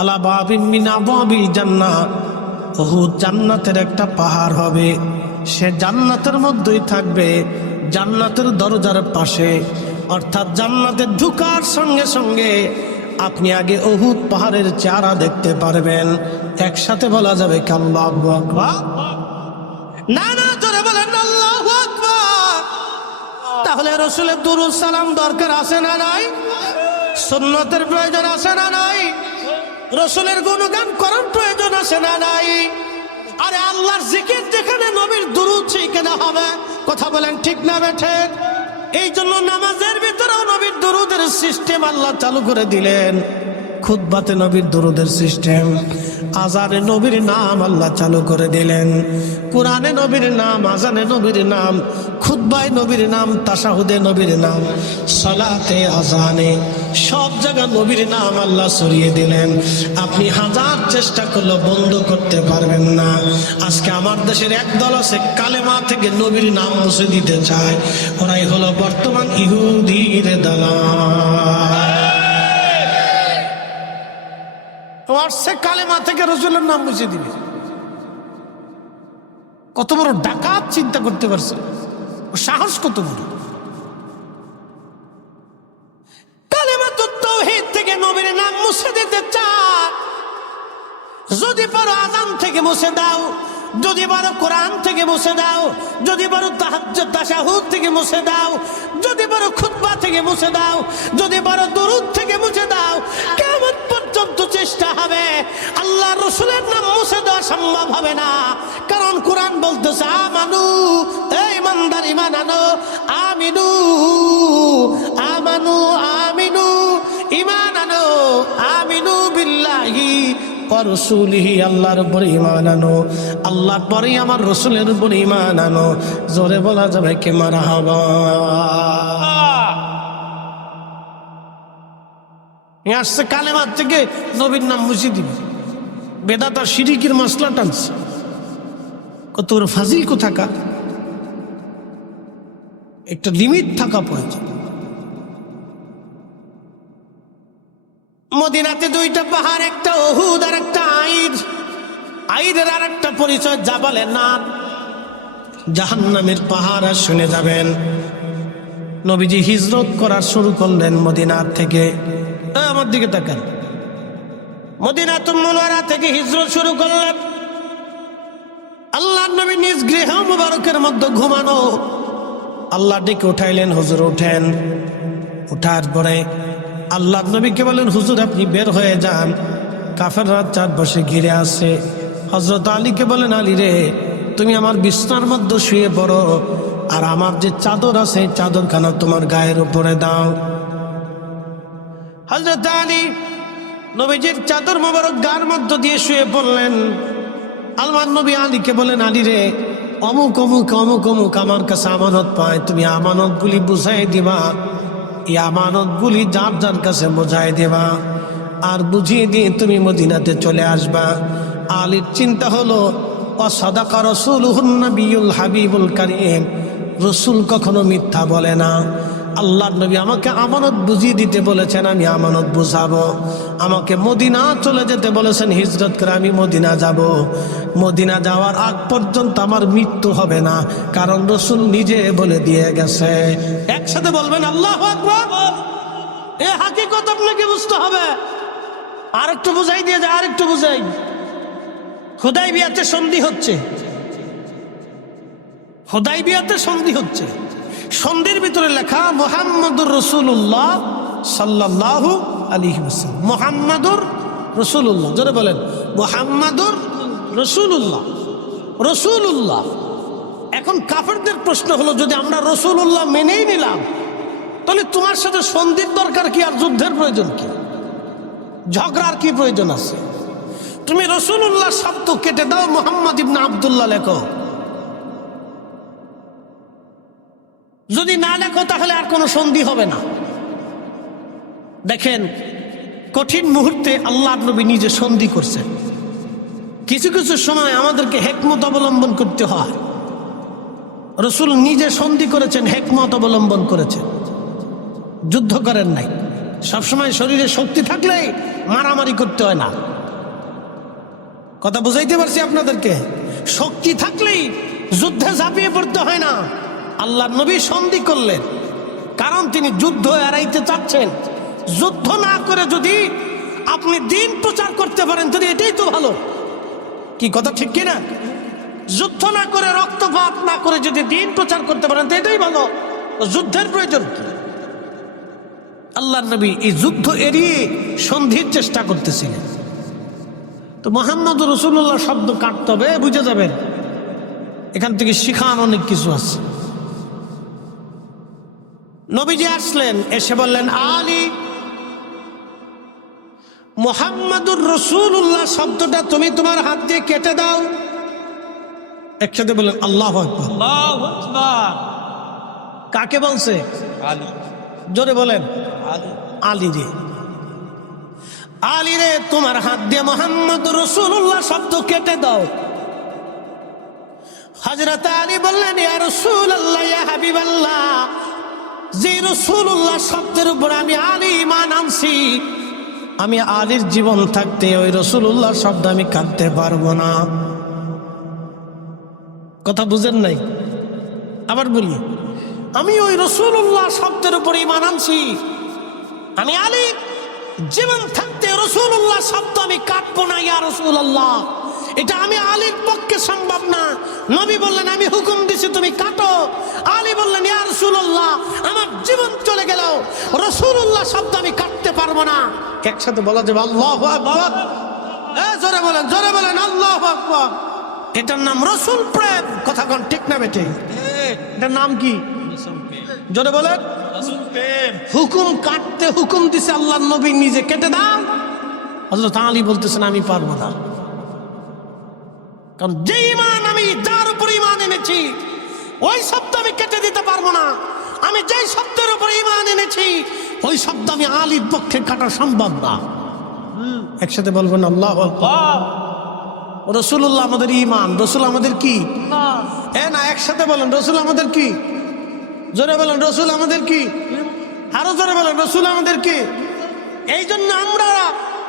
আলা বাবিন মিন আবওয়াবিল জান্নাহ, উহুদ জান্নাতের একটা পাহাড় হবে। সে জান্নাতের মধ্যেই থাকবে, জান্নাতের দরজার পাশে। অর্থাৎ জান্নাতে ঢুকার সঙ্গে সঙ্গে আপনি আগে উহুদ পাহাড়ের চেহারা দেখতে পারবেন। একসাথে বলা যাবে কি আল্লাহু আকবার? না না, জোরে বলেন আল্লাহু আকবার। তাহলে রাসূলের দুরূদ সালাম দরকার আছে না নাই? সুন্নতের প্রয়োজন আছে না নাই? রাসূলের গুণগান করার প্রয়োজন আছে না নাই? আরে আল্লাহর জিকির যেখানে, নবীর দুরূদ সেখানে হবে। কথা বলেন ঠিক না বেঠে? এই জন্য নামাজের ভিতরেও নবীর দুরূদের সিস্টেম আল্লাহ চালু করে দিলেন। খুতবাতে নবীর দুরূদের সিস্টেম, আজানে নবীর নাম আল্লাহ চালু করে দিলেন। কোরআনে নবীর নাম, আজানে নবীর নাম, খুতবায় নবীর নাম, তাশাহুদে নবীর নাম, সালাতে, আজানে, সব জায়গা নবীর নাম আল্লাহ ছড়িয়ে দিলেন। আপনি হাজার চেষ্টা করলে বন্ধ করতে পারবেন না। আজকে আমার দেশের একদল আছে, কালেমা থেকে নবীর নাম মুছে দিতে চায়। ওরাই হলো বর্তমান ইহুদির দালাল। ওর সে কালেমা থেকে রসুলের নাম মুছে দিবে। কত বড় ডাকাত চিন্তা করতে পারছে, ও সাহস কত বড়। কালেমাতুত তাওহীদ থেকে নবীর নাম মুছে দিতে চায়, যদি পারো আযান থেকে মুছে দাও, যদি পারো কোরআন থেকে মুছে দাও, যদি পারো তাহাজ্জুদ তাশাহুদ থেকে মুছে দাও, যদি পারো খুতবা থেকে মুছে দাও, যদি পারো দুরূদ থেকে মুছে দাও। কিয়ামত পর্যন্ত চেষ্টা হবে, আল্লাহ রাসূলের নাম মুছে দেওয়া সম্ভব হবে না। কারণ কোরআন বলতেছে আমানু, এই ইমানদার ঈমান আনো, আমিনু আমানু আমিনু, ঈমান আনো, আমিনু বিল্লাহি ওয়া রাসূলিহি, আল্লাহর উপর ঈমান আনো, আল্লাহর পরে আমার রাসূলের উপর ঈমান আনো। জোরে বলা যাবে কি মারহাবা। আসছে কালেমার থেকে নবীর নাম মুছে দিবে, বেদাত আর শিরিকের মশলা টানছে। কত বড় ফাজিল কোথাকার, একটা লিমিট থাকা প্রয়োজন। মদিনাতে দুইটা পাহাড়, একটা উহুদ আর একটা আইর। আইরের আর একটা পরিচয় জাবালে নার, জাহান্নামের পাহাড়। আর শুনে যাবেন, নবীজি হিজরত করা শুরু করলেন মদিনার থেকে। আমার দিকে তাকান, মদিনাতুল মুনাওয়ারা থেকে হিজরত শুরু করলেন। আল্লাহর নবী নিজ গৃহ মুবারকের মধ্যে ঘুমানো, আল্লাহ ডেকে উঠাইলেন, হুজুর উঠেন। উঠার পরে আল্লাহর নবীকে বলেন, হুজুর আপনি বের হয়ে যান, কাফেররা চারপাশে ঘিরে আছে। হযরত আলীকে বলেন, আলী রে তুমি আমার বিছনার মধ্যে শুয়ে পড়ো, আর আমার যে চাদর আছে চাদরখানা তোমার গায়ের উপরে দাও। হযরত আলী নবীজির চাদর মোবারক গায়ের মধ্যে দিয়ে শুয়ে পড়লেন। আল্লাহর নবী আলীকে বলেন, আলী রে অমুক অমুক অমুক অমুক আমার কাছে আমানত পায়, তুমি আমানতগুলি বুঝাই দিবা। এই আমানতগুলি যার যার কাছে বোঝাই দেবা, আর বুঝিয়ে দিয়ে তুমি মদিনাতে চলে আসবা। আলীর চিন্তা হলো, অসাদাকা রাসূলুহুন নবিয়ুল হাবিবুল কারীম, রসুল কখনো মিথ্যা বলে না। আল্লাহর নবী আমাকে আমানত বুঝিয়ে দিতে বলেছেন, আমি আমানত বুঝাবো। আমাকে মদিনা চলে যেতে বলেছেন, হিজরত করে আমি মদিনা যাব। মদিনা যাওয়ার আগ পর্যন্ত আমার মৃত্যু হবে না, কারণ রসুল নিজে বলে দিয়ে গেছে। একসাথে বলবেন আল্লাহু আকবার। এই হাকিকত আপনাকে বুঝতে হবে। আরেকটু বুঝাই দিয়ে যায়, আরেকটু বুঝাই। হুদাইবিয়াতে সন্ধি হচ্ছে, হুদাইবিয়াতে সন্ধি হচ্ছে। সন্ধির ভিতরে লেখা মুহাম্মাদুর রাসূলুল্লাহ সাল্লাল্লাহু আলাইহি ওয়াসাল্লাম। মুহাম্মাদুর রাসূলুল্লাহ, জোরে বলেন মুহাম্মাদুর রাসূলুল্লাহ। রাসূলুল্লাহ। এখন কাফেরদের প্রশ্ন হলো, যদি আমরা রাসূলুল্লাহ মেনেই নিলাম, তাহলে তোমার সাথে সন্ধির দরকার কি, আর যুদ্ধের প্রয়োজন কি, ঝগড়ার কি প্রয়োজন আছে? তুমি রাসূলুল্লাহ শব্দ কেটে দাও, মুহাম্মদ ইবনে আব্দুল্লাহ লেখো। যদি না লেখো তাহলে আর কোনো সন্ধি হবে না। দেখেন, কঠিন মুহূর্তে আল্লাহর নবী নিজে সন্ধি করছেন। কিছু কিছু সময় আমাদেরকে হিকমত অবলম্বন করতে হয়। রাসূল নিজে সন্ধি করেছেন, হিকমত অবলম্বন করেছেন, যুদ্ধ করেন নাই। সবসময় শরীরে শক্তি থাকলেই মারামারি করতে হয় না। কথা বুঝাইতে পারছি আপনাদেরকে? শক্তি থাকলেই যুদ্ধে ঝাঁপিয়ে পড়তে হয় না। আল্লাহর নবী সন্ধি করলেন, কারণ তিনি যুদ্ধ এড়াইতে চাচ্ছেন। যুদ্ধ না করে যদি আপনি দিন প্রচার করতে পারেন, তাহলে এটাই তো ভালো। কি কথা ঠিক কিনা? যুদ্ধ না করে, রক্তপাত না করে যদি দিন প্রচার করতে পারেন, তো এটাই ভালো। যুদ্ধের প্রয়োজন কি? আল্লাহর নবী এই যুদ্ধ এড়িয়ে সন্ধির চেষ্টা করতেছিলেন। তো মুহাম্মদুর রাসূলুল্লাহ শব্দ কাটতে হবে, বুঝে যাবেন। এখান থেকে শিখান অনেক কিছু আছে। নবীজি আসলেন, এসে বললেন, আলী মুহাম্মদুর রাসূলুল্লাহ শব্দটা তুমি তোমার হাত দিয়ে কেটে দাও। একসাথে বলেন আল্লাহু আকবার। আল্লাহু আকবার। কাকে বলছে? আলী। জোরে বলেন আলী। আলী রে, আলী রে তোমার হাত দিয়ে মুহাম্মদুর রাসূলুল্লাহ শব্দ কেটে দাও। হযরত আলী বললেন, ইয়া রাসূলুল্লাহ, ইয়া হাবিবাল্লাহ, যে রাসূলুল্লাহ শব্দের উপর আমি আলী ঈমান আনছি, আমি আলীর জীবন থাকতে ওই রাসূলুল্লাহ শব্দ আমি কাটতে পারবো না। কথা বুঝেন নাই? আবার বলি, আমি ওই রাসূলুল্লাহ শব্দের উপর ঈমান আনছি। আমি আলী জীবন থাকতে রাসূলুল্লাহ শব্দ আমি কাটবো না। ইয়া রাসূলুল্লাহ, এটা আমি আলীর পক্ষে সম্ভব না। নবী বললেন আমি হুকুম দিছি তুমি কাটো। আলী বললেন ইয়া রাসূলুল্লাহ, আমার জীবন চলে গেল রাসূলুল্লাহ শব্দ আমি কাটতে পারবো না। একসাথে বলা যাবে আল্লাহু আকবার। জোরে বলেন, জোরে বলেন আল্লাহু আকবার। এটার নাম রাসূল প্রেম। কথা কোন ঠিক না বেটে? এটার নাম কি? জোরে বলেন। হুকুম কাটতে হুকুম দিছে আল্লাহর নবী নিজে, কেটে দাও। হযরত আলী বলতেছেন আমি পারবো না, কারণ যে ঈমান আমি যার উপর ঈমান এনেছি ওই শব্দ আমি কেটে দিতে পারবো না। আমি যেই শব্দের উপর ঈমান এনেছি ওই শব্দ আমি আলীর পক্ষে কাটা সম্ভব না। একসাথে বলবেন আল্লাহু আকবার। রাসূলুল্লাহ আমাদের ঈমান, রাসূল আমাদের কি? না, একসাথে বলেন রাসূল আমাদের কি? জোরে বলেন রাসূল আমাদের কি? আরো জোরে বলেন রাসূল আমাদের কি? এই জন্য আমরা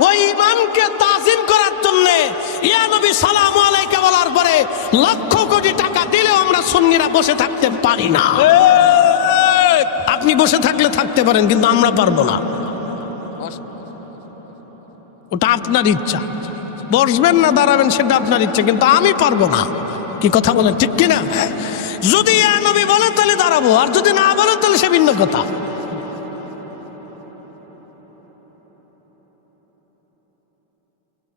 ওই ঈমানকে তাজিম করার জন্য ইয়া নবী সালামু আলাইকা বলার পরে লক্ষ কোটি টাকা দিলেও আমরা সুন্নিরা বসে থাকতে পারি না। আপনি বসে থাকলে থাকতে পারেন, কিন্তু আমরা পারবো না। ওটা আপনার ইচ্ছা, বসবেন না দাঁড়াবেন সেটা আপনার ইচ্ছা, কিন্তু আমি পারবো না। কি কথা বলেন, ঠিক কিনা? যদি ইয়া নবী বলেন তাহলে দাঁড়াবো, আর যদি না বলেন তাহলে সে ভিন্ন কথা।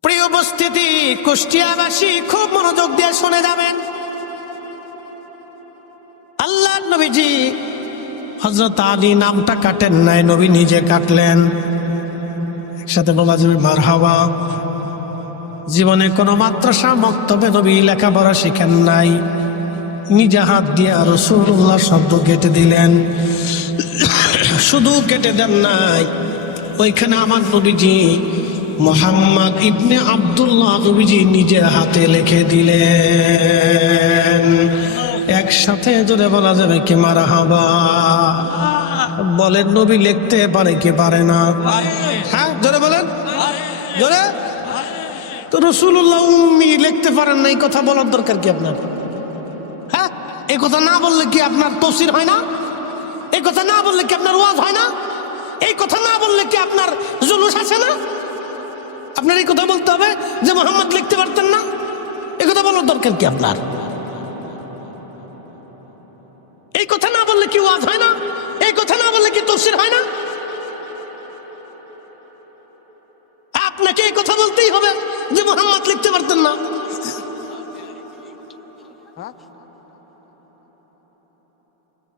প্রিয় উপস্থিতি, কুষ্টিয়াবাসী খুব মনোযোগ দিয়ে শুনে যাবেন। আল্লাহর নবীজি হযরত আলী নামটা কাটেন নাই, নবী নিজে কাটলেন। একসাথে বলা যাবে মারহাবা। জীবনে কোনো মাদ্রাসা মক্তবে নবী লেখাপড়া শিখেন নাই, নিজে হাত দিয়ে রাসূলুল্লাহ শব্দ কেটে দিলেন। শুধু কেটে দেন নাই, ওইখানে আমার নবীজি মুহাম্মদ ইবনে আব্দুল্লাহ নবীজি নিজে হাতে লিখে দিলেন। একসাথে জোরে বলা যাবে কি মারহাবা। বলেন নবী লিখতে পারে কি পারে না? হ্যাঁ জোরে বলেন, জোরে। তো রাসূলুল্লাহ উম্মি লিখতে পারেন না, এই কথা বলার দরকার কি আপনার? হ্যাঁ, এই কথা না বললে কি আপনার তাফসীর হয় না? এই কথা না বললে কি আপনার ওয়াজ হয় না? এই কথা না বললে কি আপনার জুলুস আছে না? আপনার এই কথা বলতে হবে যে মুহাম্মদ লিখতে পারতেন না। এই কথা বলার দরকার কি আপনার? এই কথা না বললে কি ওয়াজ হয় না? এই কথা না বললে কি তাফসীর হয় না? আপনাকে এই কথা বলতেই হবে যে মুহাম্মদ লিখতে পারতেন না।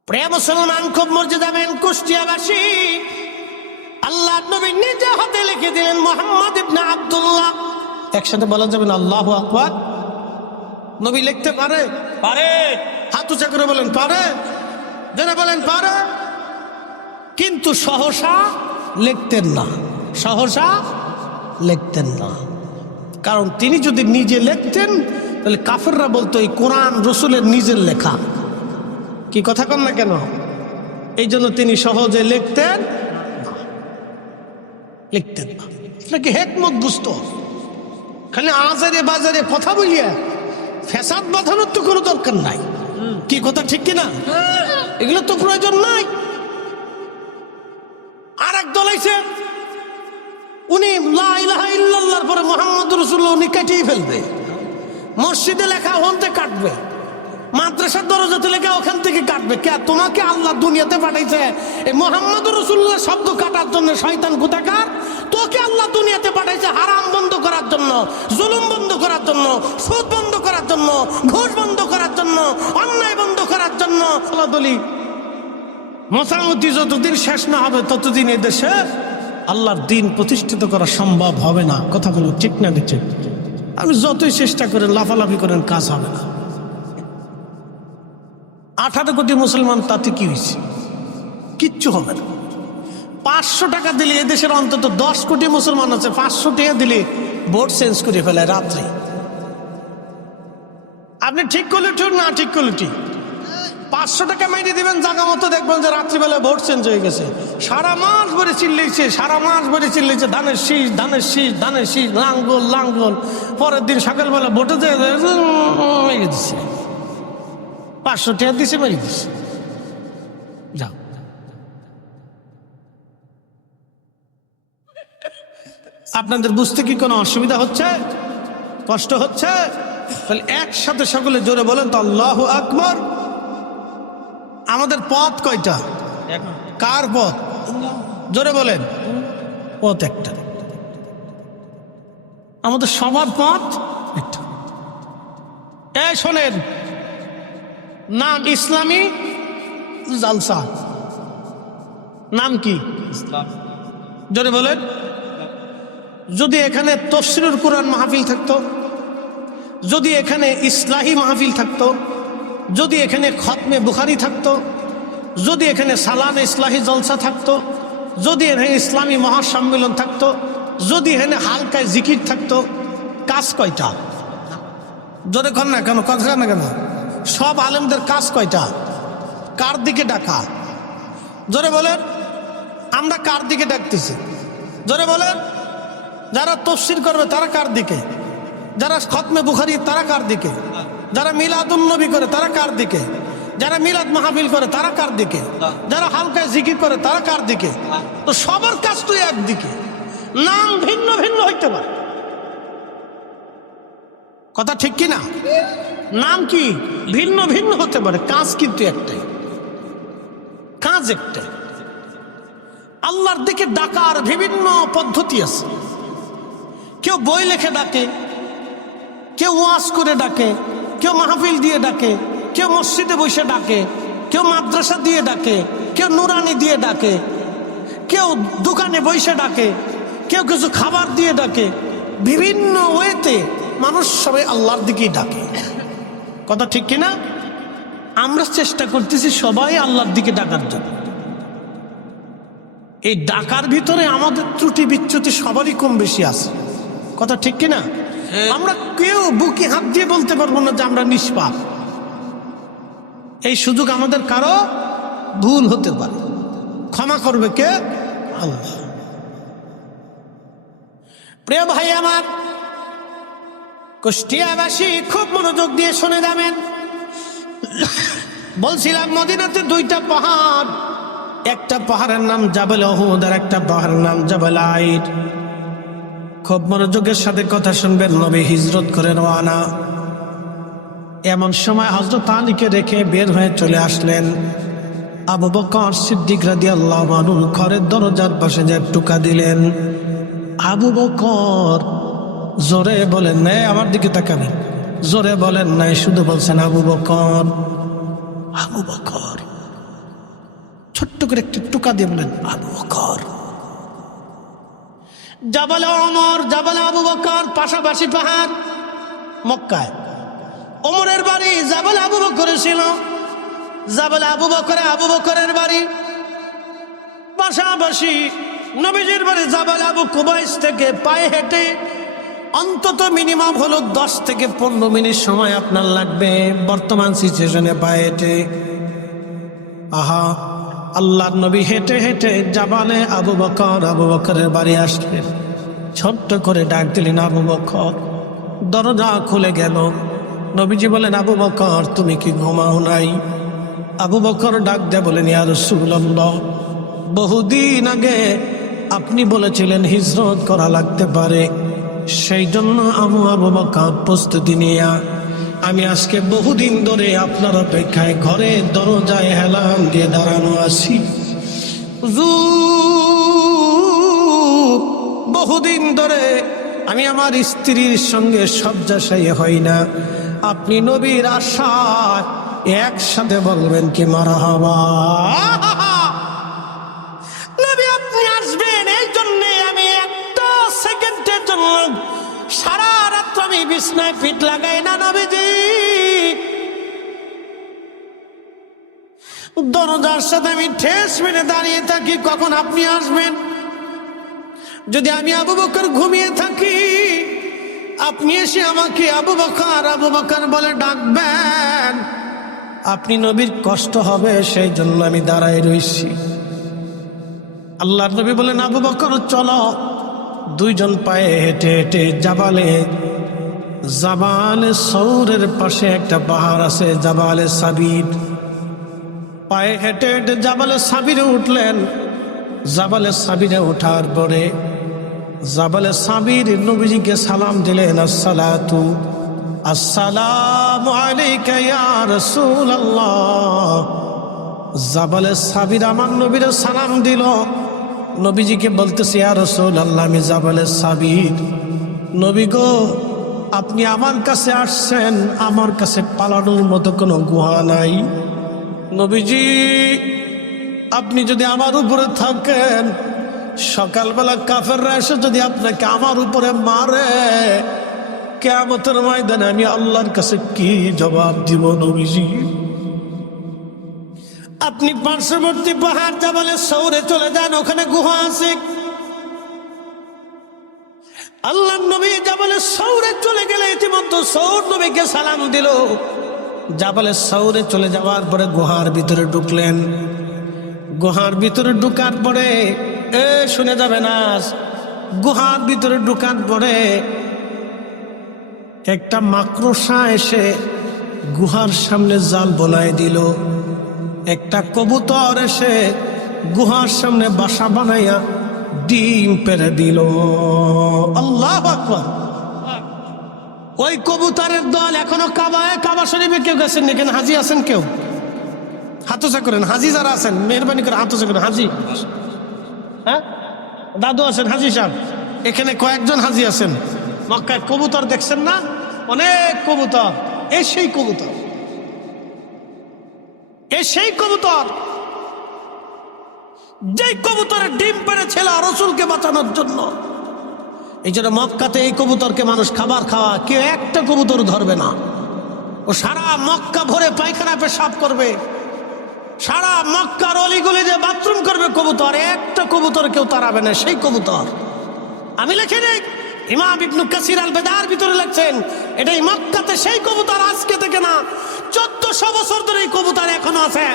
প্রিয় মুসলমান, খুব মর্যাদাবান কুষ্টিয়াবাসী, আল্লাহর নবী নিজে হাতে লিখে দিলেন মুহাম্মদ ইবনে আব্দুল্লাহ। একসাথে বলা যাবে না আল্লাহু আকবার। নবী লিখতে পারে? পারে। হাত উঁচা করে বলেন পারে, যারা বলেন পারে। কিন্তু সহসা লিখতেন না, সহসা লিখতেন না। কারণ তিনি যদি নিজে লিখতেন তাহলে কাফেররা বলতো এই কোরআন রাসূলের নিজের লেখা। কি কথা কন না কেন? এই জন্য তিনি সহজে লিখতেন না। আপনাকে হেকমত বুঝতো। খালি আজারে বাজারে কথা বলিয়া ফ্যাসাদ বাঁধানোর তো কোনো দরকার নাই। কি কথা ঠিক কিনা? এগুলো তো প্রয়োজন নাই। আর এক দল আইছে, উনি লা ইলাহা ইল্লাল্লাহর পরে মুহাম্মদুর রাসূলুল্লাহ উনি কাটিয়ে ফেলবে। মসজিদে লেখা ওখান থেকে কাটবে, মাদ্রাসার দরজাতে লেখা ওখান থেকে কাটবে। কে তোমাকে আল্লাহ দুনিয়াতে পাঠাইছে এই মুহাম্মদুর রাসূলুল্লাহ শব্দ কাটার জন্য? শয়তান কোথাকার! তোকে আল্লাহ দুনিয়াতে পাঠাইছে হারাম বন্ধ করার জন্য, জুলুম বন্ধ করার জন্য, সুদ বন্ধ করার জন্য, ঘুষ বন্ধ করার জন্য, অন্যায় বন্ধ করার জন্য। আল্লাহলি মোসামতি যতদিন শেষ না হবে ততদিন এই দেশে আল্লাহর দ্বীন প্রতিষ্ঠিত করা সম্ভব হবে না। কথা বলুন ঠিক না ঠিক? আপনি যতই চেষ্টা করেন, লাফালাফি করেন, কাজ হবে না। 18 কোটি মুসলমান, তাতে কি হয়েছে? কিচ্ছু হবে না। 500 টাকা দিলে এদেশের অন্তত 10 কোটি মুসলমান আছে, 500 টাকা দিলে ভোট চেঞ্জ করে ফেলে রাত্রে। আপনি ঠিক করলে ঠিক, না ঠিক করলে ঠিক। 500 টাকা মাইনে দিবেন, জায়গা মতো দেখবেন যে রাত্রিবেলায় ভোট চেঞ্জ হয়ে গেছে। সারা মাস ভরে চিল্লেছে, সারা মাস ভরে চিল্লেছে, ধানের শীষ, ধানের শীষ, ধানের শীষ, লাঙ্গল লাঙ্গল। পরের দিন সকালবেলা ভোটে মেরে দিচ্ছে, 500 টাকা দিছে, মেরে দিচ্ছে। যাও, আপনাদের বুঝতে কি কোনো অসুবিধা হচ্ছে, কষ্ট হচ্ছে? তাহলে একসাথে সকলে জোরে বলেন তো আল্লাহু আকবার। আমাদের পথ কয়টা? কার পথ? জোরে বলেন। পথ একটা, আমাদের সবার পথ একটা। এই শোনেন, নাম ইসলামী জালসা, নাম কি? জোরে বলেন। যদি এখানে তাফসীরুল কুরআন মাহফিল থাকতো, যদি এখানে ইসলাহি মাহফিল থাকতো, যদি এখানে খতমে বুখারী থাকতো, যদি এখানে সালানা ইসলাহি জলসা থাকতো, যদি এখানে ইসলামী মহাসম্মেলন থাকতো, যদি এখানে হালকায় জিকির থাকতো, কাজ কয়টা? জোরে কর না কেন, কথা না কেন? সব আলেমদের কাজ কয়টা? কার দিকে ডাকা? জোরে বলেন। আমরা কার দিকে ডাকতেছি? জোরে বলেন। যারা তাফসীর করবে তারা কার দিকে? যারা খতমে বুখারী তারা কার দিকে? যারা মিলাদুন নবী করে তারা কার দিকে? যারা মিলাদ মাহফিল করে তারা কার দিকে? যারা হালকায় জিকির করে তারা কার দিকে? তো সবার কাজ তো একদিকে, নাম ভিন্ন ভিন্ন হইতে পারে, কথা ঠিক কি না? নাম কি ভিন্ন ভিন্ন হতে পারে, কাজ কিন্তু একটাই, কাজ একটাই। আল্লাহর দিকে ডাকার বিভিন্ন পদ্ধতি আছে। কেউ বই লেখে ডাকে, কেউ ওয়াজ করে ডাকে, কেউ মাহফিল দিয়ে ডাকে, কেউ মসজিদে বসে ডাকে, কেউ মাদ্রাসা দিয়ে ডাকে, কেউ নুরানি দিয়ে ডাকে, কেউ দোকানে বসে ডাকে, কেউ কিছু খাবার দিয়ে ডাকে। বিভিন্ন ওয়েতে মানুষ সবাই আল্লাহর দিকেই ডাকে, কথা ঠিক কিনা? আমরা চেষ্টা করতেছি সবাই আল্লাহর দিকে ডাকার জন্য। এই ডাকার ভিতরে আমাদের ত্রুটি বিচ্যুতি সবারই কম বেশি আছে, কথা ঠিক কিনা? আমরা কেউ বুকে হাত দিয়ে বলতে পারবো না যে আমরা নিষ্পাপ। এই সুযোগ আমাদের কারো ভুল হতে পারে, ক্ষমা করবে কে? আল্লাহ। প্রিয় ভাই আমার, কুষ্টিয়াবাসী খুব মনোযোগ দিয়ে শুনে যাবেন। বলছিলাম মদিনাতে 2টা পাহাড়, একটা পাহাড়ের নাম জাবাল উহুদ আর একটা পাহাড়ের নাম জাবাল আইর। খুব মনোযোগের সাথে কথা শুনবেন। নবী হিজরত করে রওনা। এমন সময় হযরত আলীকে রেখে বের হয়ে চলে আসলেন আবু বকর সিদ্দিক রাদিয়াল্লাহু আনহু। ঘরের দরজার পাশে যে টুকা দিলেন, আবু বকর জোরে বলেন নাই, আমার দিকে তাকাবেন, জোরে বলেন নাই, শুধু বলছেন আবু বকর। আবু বকর ছোট্ট করে একটু টুকা দিয়ে বলেন আবু বকর। জাবাল ওমর, জাবাল আবু বকর পাশাপাশি পাহাড় মক্কায়। ওমরের বাড়ি জাবাল আবু বকরের ছিল, জাবাল আবু বকরে আবু বকরের বাড়ি পাশাপাশি। নবীজির বাড়ি জাবাল আবু কুবাইস থেকে পায়ে হেঁটে অন্তত মিনিমাম হলো 10 থেকে 15 মিনিট সময় আপনার লাগবে বর্তমান সিচুয়েশনে পায়ে হেঁটে। আহা, আল্লাহর নবী হেঁটে হেঁটে জাবালে আবু বকরের বাড়ি আসলেন। ছোট্ট করে ডাক দিলেন আবু বকর। দরজা খুলে গেল। নবীজি বলেন আবু বকর তুমি কি ঘুমাও নাই? আবু বকর ডাক দিয়ে বলেন ইয়া রাসূলুল্লাহ, বহুদিন আগে আপনি বলেছিলেন হিজরত করা লাগতে পারে, সেই জন্য আবু বকর প্রস্তুতি নিয়ে আমি আজকে বহুদিন ধরে আপনার অপেক্ষায় ঘরে দরজায় হেলান দিয়ে দাঁড়ানো আছি। বহুদিন ধরে আমি আমার স্ত্রীর সঙ্গে শয্যাশায়ী হই না। আপনি নবীর আশায় একসাথে বলবেন কি মারহাবা। নবী আপনি আসবেন এই জন্য আমি একটা সেকেন্ডের জন্য সারা রাত আমি বিছনায় পিঠ লাগাই না নবীজি। দরজার সাথে আমি ঠেস মেরে দাঁড়িয়ে থাকি কখন আপনি আসবেন। যদি আমি আবু বকর ঘুমিয়ে থাকি, আপনি এসে আমাকে আবু বকর বলে ডাকবেন। আপনি নবীর কষ্ট হবে সেই জন্য আমি দাঁড়ায় রইছি। আল্লাহর নবী বলেন, আবু বকর চলো। দুইজন পায়ে হেঁটে হেঁটে জাবালে সৌরের পাশে একটা পাহাড় আছে, জাবালে সাবির। পায়ে হেঁটে হেঁটে জাবালে সাবিরে উঠলেন। জাবালে সাবিরে ওঠার পরে জাবালে সাবির নবীজিকে সালাম দিলেন, আসসালাতু আসসালামু আলাইকা ইয়া রাসূলুল্লাহ। জাবালে সাবির আমার নবীরে সালাম দিল। নবীজিকে বলতেছে, ইয়া রাসূলুল্লাহ, আমি জাবালে সাবির। নবী গো, আপনি আমার কাছে আসছেন, আমার কাছে পালানোর মতো কোনো গুহা নাই। নবীজি, আপনি যদি আমার উপরে থাকেন, সকালবেলা কাফেররা এসে যদি আপনাকে আমার উপরে মারে, কিয়ামতের ময়দানে আমি আল্লাহর কাছে কি জবাব দিব? নবীজি, আপনি পার্শ্ববর্তী পাহাড় জাবালে সৌরে চলে যান, ওখানে গুহা আছে। আল্লাহর নবী জাবালে সৌরে চলে গেলে ইতিমধ্যে সৌর নবীকে সালাম দিল। জাবালে সৌরে চলে যাওয়ার পরে গুহার ভিতরে ঢুকলেন। গুহার ভিতরে ঢুকার পরে শুনে যাবে না, গুহার ভিতরে ঢুকার পরে একটা মাকড়সা এসে গুহার সামনে জাল বনায় দিল। একটা কবুতর এসে গুহার সামনে বাসা বানাইয়া ডিম পেড়ে দিল। আল্লাহু আকবার। ওই কবুতরের দল এখনো কাবা শরীফে কেউ গেছেন? এখানে হাজি আছেন? কেউ হাত উঁচা করেন। হাজি যারা আছেন মেহরবানি করে হাত উঁচা করেন। হাজি, হ্যাঁ দাদু আছেন, হাজি সাহেব এখানে কয়েকজন হাজি আছেন। মক্কায় কবুতর দেখছেন না? অনেক কবুতর। এই সেই কবুতর, এই সেই কবুতর যেই কবুতরের ডিম পেড়েছিল রসুলকে বাঁচানোর জন্য। এই জন্য মক্কাতে এই কবুতরকে মানুষ খাবার খাওয়া, কেউ একটা কবুতর ধরবে না। ও সারা মক্কা ভরে পায়খানা পেশাব করবে, সারা মক্কার অলিগলি যে বাথরুম করবে কবুতর, একটা কবুতর কেউ তাড়াবে না। সেই কবুতর আমি লিখে নেই, ইমাম ইবনে কাসির আল বেদার ভিতরে লিখছেন, এটাই মক্কাতে সেই কবুতর। আজকে থেকে না, 1400 বছর ধরে এই কবুতর এখনো আছে,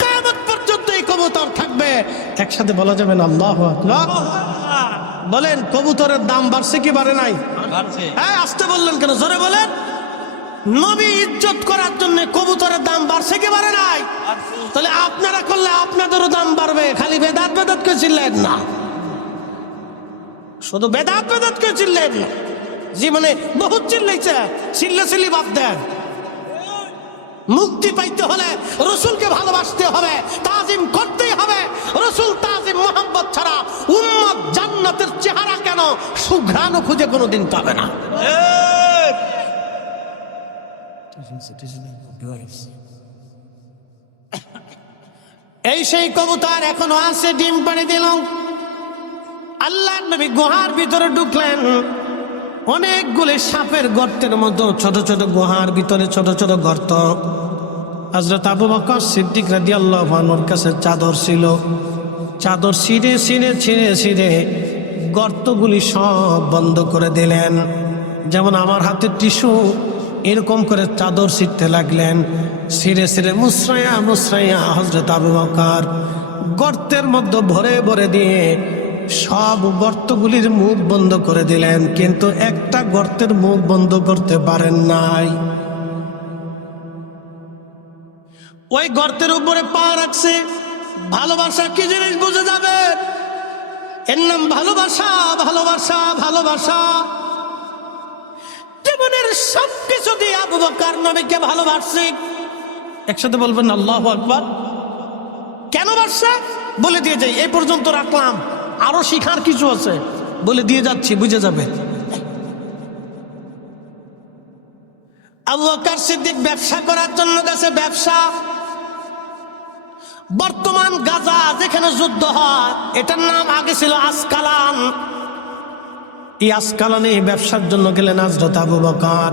কিয়ামত পর্যন্ত এই কবুতর থাকবে। একসাথে বলা যাবে না আল্লাহু আকবার? বলেন, কবুতরের দাম বাড়ছে কি বাড়ে নাই? হ্যাঁ, আসতে বললেন কেন? জোরে বলেন। নবী ইজ্জত করার জন্য কবুতরের দাম বাড়ছে কি বাড়ে নাই? তাহলে আপনারা করলে আপনাদেরও দাম বাড়বে। খালি বেদাত বেদাত কে চিল্লেন না, শুধু বেদাত বেদাত কে চিল্লেন না। জীবনে বহুত চিল্লাইছে, চিল্লি বাদ দেন। মুক্তি পাইতে হলে রসুলকে ভালোবাসতে হবে, তাজিম করতেই হবে। রসুল তাজিম মোহাম্মত ছাড়া উম্মত জান্নাতের চেহারা কেন সুঘ্রাণও খুঁজে কোনোদিন পাবে না। এই সেই কবুতর এখনো আছে, ডিম পাড়ি দিল। আল্লাহ নবী গুহার ভিতরে ঢুকলেন। অনেকগুলি সাপের গর্তের মতো ছোট ছোট গুহার ভিতরে ছোট ছোট গর্ত। হযরত আবু বকর সিদ্দিক রাদিয়াল্লাহু আনহুর কাছে চাদর ছিল। চাদর ছিঁড়ে ছিঁড়ে ছিঁড়ে ছিঁড়ে গর্তগুলি সব বন্ধ করে দিলেন। যেমন আমার হাতে টিস্যু, এরকম করে চাদর ছিঁড়তে লাগলেন। ছিঁড়ে ছিঁড়ে মুসরাইয়া মুসরাইয়া হযরত আবু বকর গর্তের মধ্যে ভরে ভরে দিয়ে সব গর্তগুলির মুখ বন্ধ করে দিলেন, কিন্তু একটা গর্তের মুখ বন্ধ করতে পারেন নাই। ওই গর্তের উপরে পা রাখছে। ভালোবাসা কি জিনিস বুঝে যাবে। এর নাম ভালোবাসা, ভালোবাসা, ভালোবাসা। জীবনের সবকিছু দিয়ে আবু বকর নবীকে ভালোবাসছে। একসাথে বলবেন আল্লাহু আকবার। কেন বাসছে বলে দিয়ে যাই, এই পর্যন্ত রাখলাম, আরো শিখার কিছু আছে, বলে দিয়ে যাচ্ছি, বুঝে যাবে। আবু বকর সিদ্দিক ব্যবসা করার জন্য গেছে। ব্যবসা, বর্তমান গাজা যেখানে যুদ্ধ হয়, এটার নাম আগে ছিল আসকালান। এই আসকালানে ব্যবসার জন্য গেলেন হযরত আবু বকর।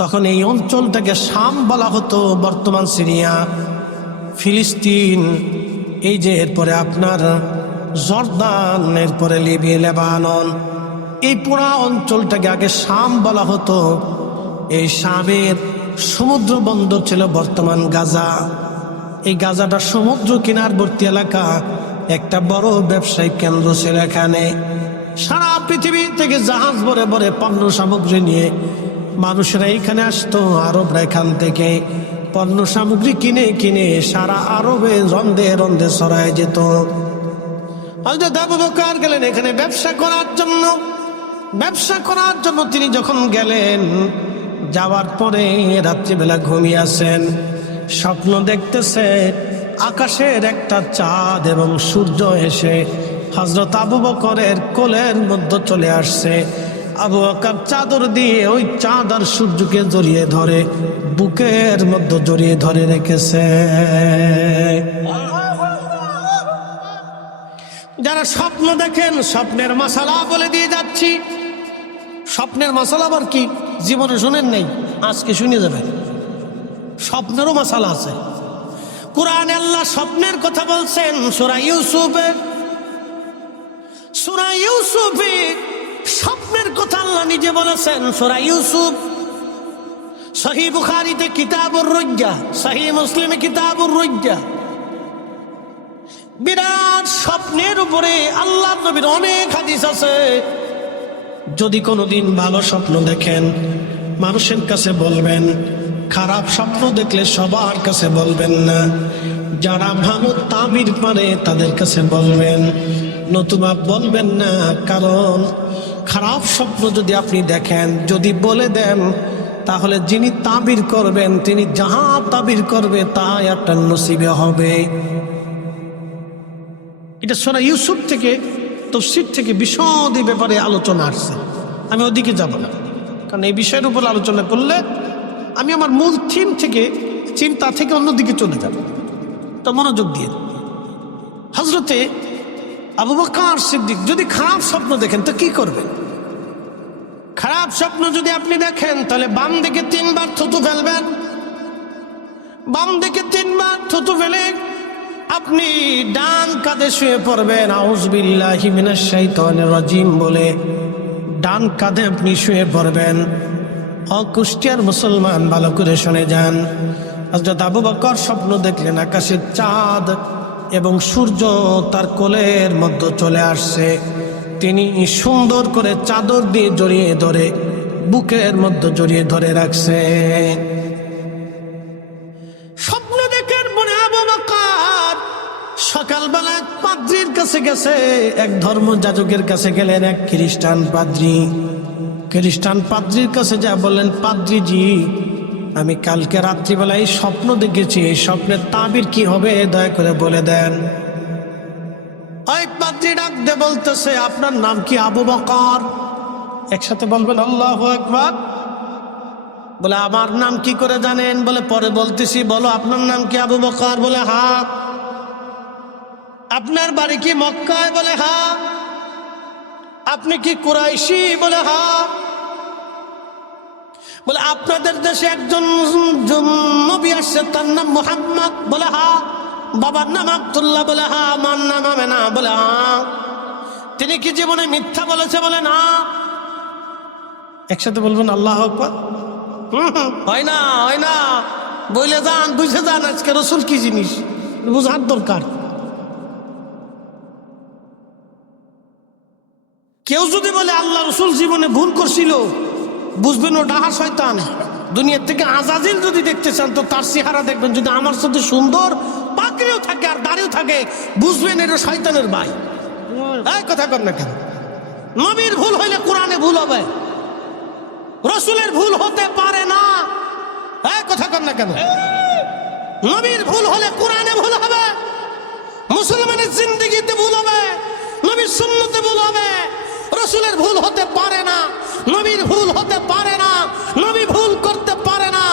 তখন এই অঞ্চলটাকে শাম বলা হতো, বর্তমান সিরিয়া, ফিলিস্তিন, এই যে এরপরে আপনার জর্দান, এরপরে লিবিয়া, লেবানন, এই পুরা অঞ্চলটাকে আগে শাম বলা হতো। এই শামের সমুদ্র বন্দর ছিল বর্তমান গাজা। এই গাজাটা সমুদ্র কিনারবর্তী এলাকা, একটা বড় ব্যবসায়িক কেন্দ্র ছিল এখানে। সারা পৃথিবী থেকে জাহাজ ভরে ভরে পণ্য সামগ্রী নিয়ে মানুষেরা এখানে আসতো। আরবরা এখান থেকে পণ্য সামগ্রী কিনে কিনে সারা আরবে রন্ধে রন্ধে ছড়ায় যেত। হযরত আবু বকর গেলেন এখানে ব্যবসা করার জন্য। ব্যবসা করার জন্য তিনি যখন গেলেন, যাওয়ার পরে রাত্রিবেলা ঘুমিয়ে আছেন, স্বপ্ন দেখতেছে আকাশের একটা চাঁদ এবং সূর্য এসে হযরত আবু বকরের কোলের মধ্যে চলে আসছে। আবু বকর চাদর দিয়ে ওই চাঁদ আর সূর্যকে জড়িয়ে ধরে বুকের মধ্যে জড়িয়ে ধরে রেখেছে। যারা স্বপ্ন দেখেন, স্বপ্নের মাসালা বলে দিয়ে যাচ্ছি। স্বপ্নের মাসালা আবার কি জীবনে শুনেন নাই, আজকে শুনে যাবেন। স্বপ্নেরও মাসালা আছে। কোরআনে আল্লাহ স্বপ্নের কথা বলছেন সূরা ইউসুফে। সূরা ইউসুফে স্বপ্নের কথা আল্লাহ নিজে বলেছেন। সূরা ইউসুফ সহিহ বুখারীতে কিতাবুর রুজ্জা, সহিহ মুসলিমে কিতাবুর রুজ্জা। বিরাট স্বপ্নের উপরে আল্লাহর নবীর অনেক হাদিস আছে। যদি কোনোদিন ভালো স্বপ্ন দেখেন মানুষের কাছে বলবেন, খারাপ স্বপ্ন দেখলে সবার কাছে বলবেন না। যারা ভালো তাবির পারে তাদের কাছে বলবেন, নতুবা বলবেন না। কারণ খারাপ স্বপ্ন যদি আপনি দেখেন, যদি বলে দেন, তাহলে যিনি তাবির করবেন তিনি যাহা তাবির করবে তাই একটা নসিবে হবে। এটা সূরা ইউসুফ থেকে, তাফসীর থেকে বিশদ এই ব্যাপারে আলোচনা আসছে। আমি ওদিকে যাব না, কারণ এই বিষয়ের উপর আলোচনা করলে আমি আমার মূল থিম থেকে, চিন্তা থেকে অন্যদিকে চলে যাব। তো মনোযোগ দিয়ে, হযরতে আবু বকর সিদ্দিক যদি খারাপ স্বপ্ন দেখেন তো কি করবেন? খারাপ স্বপ্ন যদি আপনি দেখেন তাহলে বাম দিকে 3 বার থুতু ফেলবেন। বাম দিকে 3 বার থুতু ফেলে আপনি ডান কাঁধে শুয়ে পড়বেন, আউযু বিল্লাহি মিনাশ শাইতানির রাজিম বলে ডান কাঁধে আপনি শুয়ে পড়বেন। কুষ্টিয়ার মুসলমান ভালো করে শুনে যান। হযরত আবু বকর স্বপ্ন দেখলেন আকাশের চাঁদ এবং সূর্য তার কোলের মধ্যে চলে আসছে। তিনি সুন্দর করে চাদর দিয়ে জড়িয়ে ধরে বুকের মধ্যে জড়িয়ে ধরে রাখছে। স্বপ্ন দেখার পরে আবু বকর সকালবেলা পাদ্রীর কাছে গেছে, এক ধর্মযাজকের কাছে গেলেন, এক খ্রিস্টান পাদ্রী। খ্রিস্টান পাদ্রীর কাছে যা বললেন, পাদ্রীজি আমি কালকে রাত্রিবেলায় স্বপ্ন দেখেছি, এই স্বপ্নের তাবির কি হবে দয়া করে বলে দেন। ওই পাদ্রী ডাক দিয়ে বলতেছে, আপনার নাম কি? আবু বকর। একসাথে বলবেন আল্লাহু আকবার। বলে আমার নাম কি করে জানেন? বলে পরে বলতেছি। বলো আপনার নাম কি? আবু বকর। বলে হ্যাঁ। আপনার বাড়ি কি মক্কায়? বলে হ্যাঁ। আপনি কি কুরাইশি? বলে হ্যাঁ। বলে আপনাদের দেশে একজন নবী আসছে, তার নাম মুহাম্মদ? বলে হ্যাঁ। বাবার নাম আব্দুল্লাহ? বলে হ্যাঁ। আমার নাম আমেনা? বলে হ্যাঁ। তিনি কি জীবনে মিথ্যা বলেছে? বলে না। একসাথে বলবেন আল্লাহু আকবার। হয় না, হয় না, বলে যান, বুঝে যান আজকে রসুল কি জিনিস বুঝার দরকার। কেউ যদি বলে আল্লাহ রসুল জীবনে ভুল করছিল, বুঝবেন ও ডাহা শয়তান। দুনিয়ার থেকে আজাজিল যদি দেখতে চান তো তার চেহারা দেখবেন, যদি আমার সাথে সুন্দর পাগড়িও থাকে আর দাড়িও থাকে, বুঝবেন এটা শয়তানের ভাই। এই কথা কর না কেন? নবীর ভুল হইলে কোরআনে ভুল হবে, রসুলের ভুল হতে পারে না। এই কথা কর না কেন? নবীর ভুল হলে কোরআনে ভুল হবে, মুসলমানের জিন্দেগিতে ভুল হবে, নবীর সুন্নতে ভুল হবে। রসুলের ভুল হতে পারে না, নবীর ভুল হতে পারে না, নবী ভুল করতে পারে না,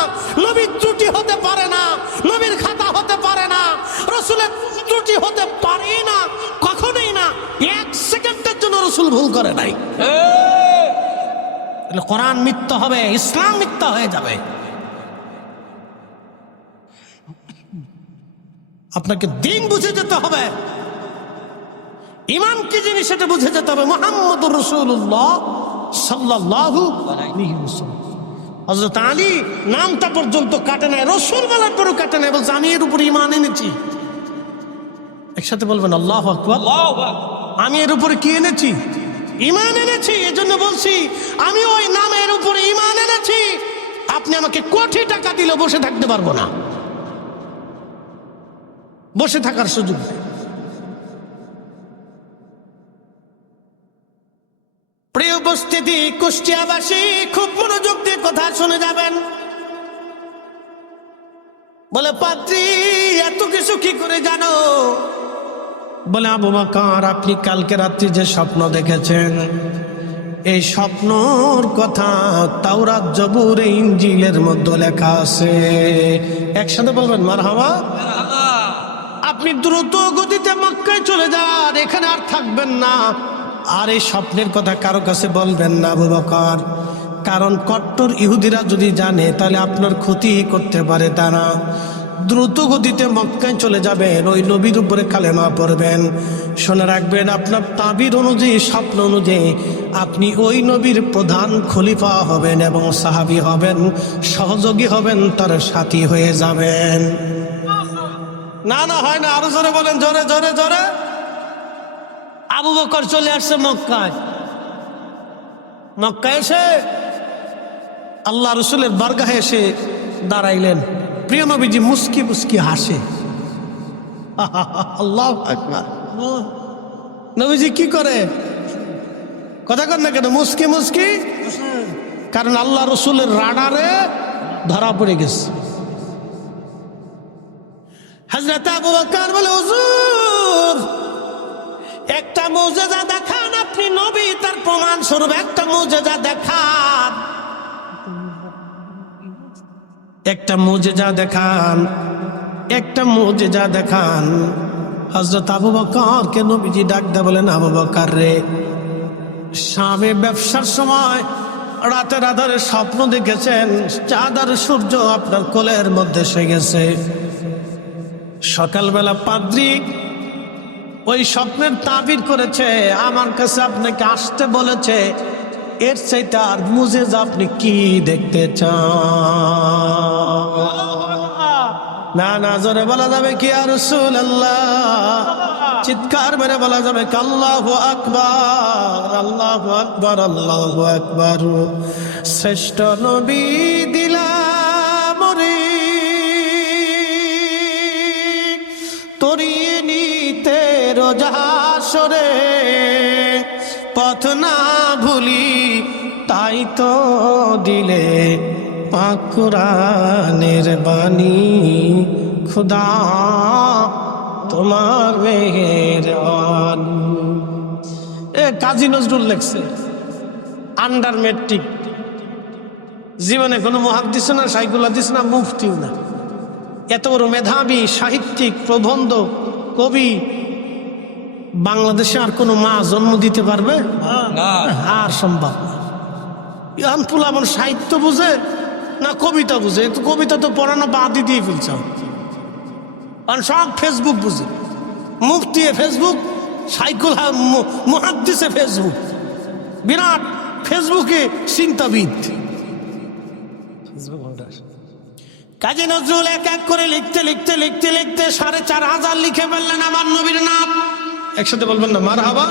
নবীর ত্রুটি হতে পারে না, নবীর খাতা হতে পারে না, রসুলের ত্রুটি হতে পারে না, কখনোই না। 1 সেকেন্ডের জন্য রসুল ভুল করে নাই। কোরআন মিথ্যা হবে, ইসলাম মিথ্যা হয়ে যাবে। আপনাকে দিন বুঝে যেতে হবে, ইমান কি জিনিস সেটা বুঝে যেতে হবে। মুহাম্মদুর রাসূলুল্লাহ সাল্লাল্লাহু আলাইহি ওয়াসাল্লাম। হযরত আলী নামটা পর্যন্ত কাটে নাই, রসুল বলার পরও কাটে নাই, বলছে আমি এর উপরে ঈমান এনেছি। একসাথে বলবেন আল্লাহু আকবার। আমি এর উপরে কি এনেছি? ঈমান এনেছি। এজন্য বলছি আমি ওই নামের উপরে ঈমান এনেছি। আপনি আমাকে কোটি টাকা দিলে বসে থাকতে পারবো না, বসে থাকার সুযোগ নেই। প্রিয় উপস্থিতি, কুষ্টিয়াবাসী খুব মনোযোগ দিয়ে কথা শুনে যাবেন। বলে পাত্রী এত কিছু কি করে জানো? বলে আবু বকর আপনি কালকে রাত্রি যে স্বপ্ন দেখেছেন, এই স্বপ্নর কথা তাওরাত, জবুর, ইনজিলের মধ্যে লেখা আছে। একসাথে বলবেন মারহাবা। আপনি দ্রুত গতিতে মক্কায় চলে যান, এখানে আর থাকবেন না। আর এই স্বপ্নের কথা কারো কাছে বলবেন না আবু বকর, কারণ কট্টর ইহুদিরা যদি জানে তাহলে আপনার ক্ষতি করতে পারে তারা। দ্রুত গতিতে মক্কায় চলে যাবেন, ওই নবীর উপরে কালেমা পড়বেন। শুনে রাখবেন আপনার তাবির অনুযায়ী, স্বপ্ন অনুযায়ী আপনি ওই নবীর প্রধান খলিফা হবেন এবং সাহাবী হবেন, সহযোগী হবেন, তার সাথী হয়ে যাবেন। না না হয় না, আরো জোরে বলেন, জোরে জোরে জোরে। আবু বকর চলে আসছে মক্কায়। মক্কায় এসে আল্লাহ রসুলের বারগাহে এসে দাঁড়াইলেন। প্রিয় নবীজি মুস্কি মুস্কি হাসে। আল্লাহু আকবার। নবীজি কি করে? কথা কর না কেন? মুস্কি মুস্কি। কারণ আল্লাহ রসুলের রাডারে ধরা পড়ে গেছে। হযরত আবু বকর বলে হুজুর একটা মুজিজা দেখান, আপনি নবী, তার প্রমাণ স্বরূপ একটা মুজিজা দেখান, একটা মুজিজা দেখান, একটা মুজিজা দেখান। হযরত আবু বকরকে নবীজি ডাক দিয়ে বলেন, আবু বকর রে, শামে ব্যবসার সময় রাতের আধারে স্বপ্ন দেখেছেন, চাঁদ আর সূর্য আপনার কোলের মধ্যে এসে গেছে। সকালবেলা পাদ্রী ওই স্বপ্নের তাবির করেছে, আমার কাছে আপনাকে আসতে বলেছে। এর চাইতে আর মুজিজা আপনি কি দেখতে চান? না না, জোরে বলা যাবে কি ইয়া রাসূলুল্লাহ? চিৎকার মেরে বলা যাবে কি আল্লাহু আকবার, আল্লাহু আকবার, আল্লাহু আকবার। শ্রেষ্ঠ নবী দিলাম রে তরিয়ে নিতে রোজাসরে, পথ না ভুলি তাই তো দিলে পাক কুরআনের বাণী। খুদা তোমার মেহেরবানি। কাজী নজরুল লেখছে, আন্ডার মেট্রিক, জীবনে কোনো মুহাদ্দিস না, শাইখুল হাদিস না, মুফতিও না। এত বড় মেধাবী সাহিত্যিক, প্রবন্ধ, কবি বাংলাদেশে আর কোনো মা জন্ম দিতে পারবে না, আর সম্ভব না। পুলাবন সাহিত্য বুঝে না কবিতা বুঝে? কবিতা তো পড়ানো বাদই দিয়ে ফেলছে, কারণ সব ফেসবুক বুঝে। মুফতি ফেসবুক, শাইখুল মুহাদ্দিসে ফেসবুক, বিরাট ফেসবুকে চিন্তাবিদ। কাজী নজরুল এক এক করে লিখতে লিখতে লিখতে লিখতে ৪৫০০ লিখে ফেললেন আমার নবীর নাম। একসাথে বলবেন না মারহাবা।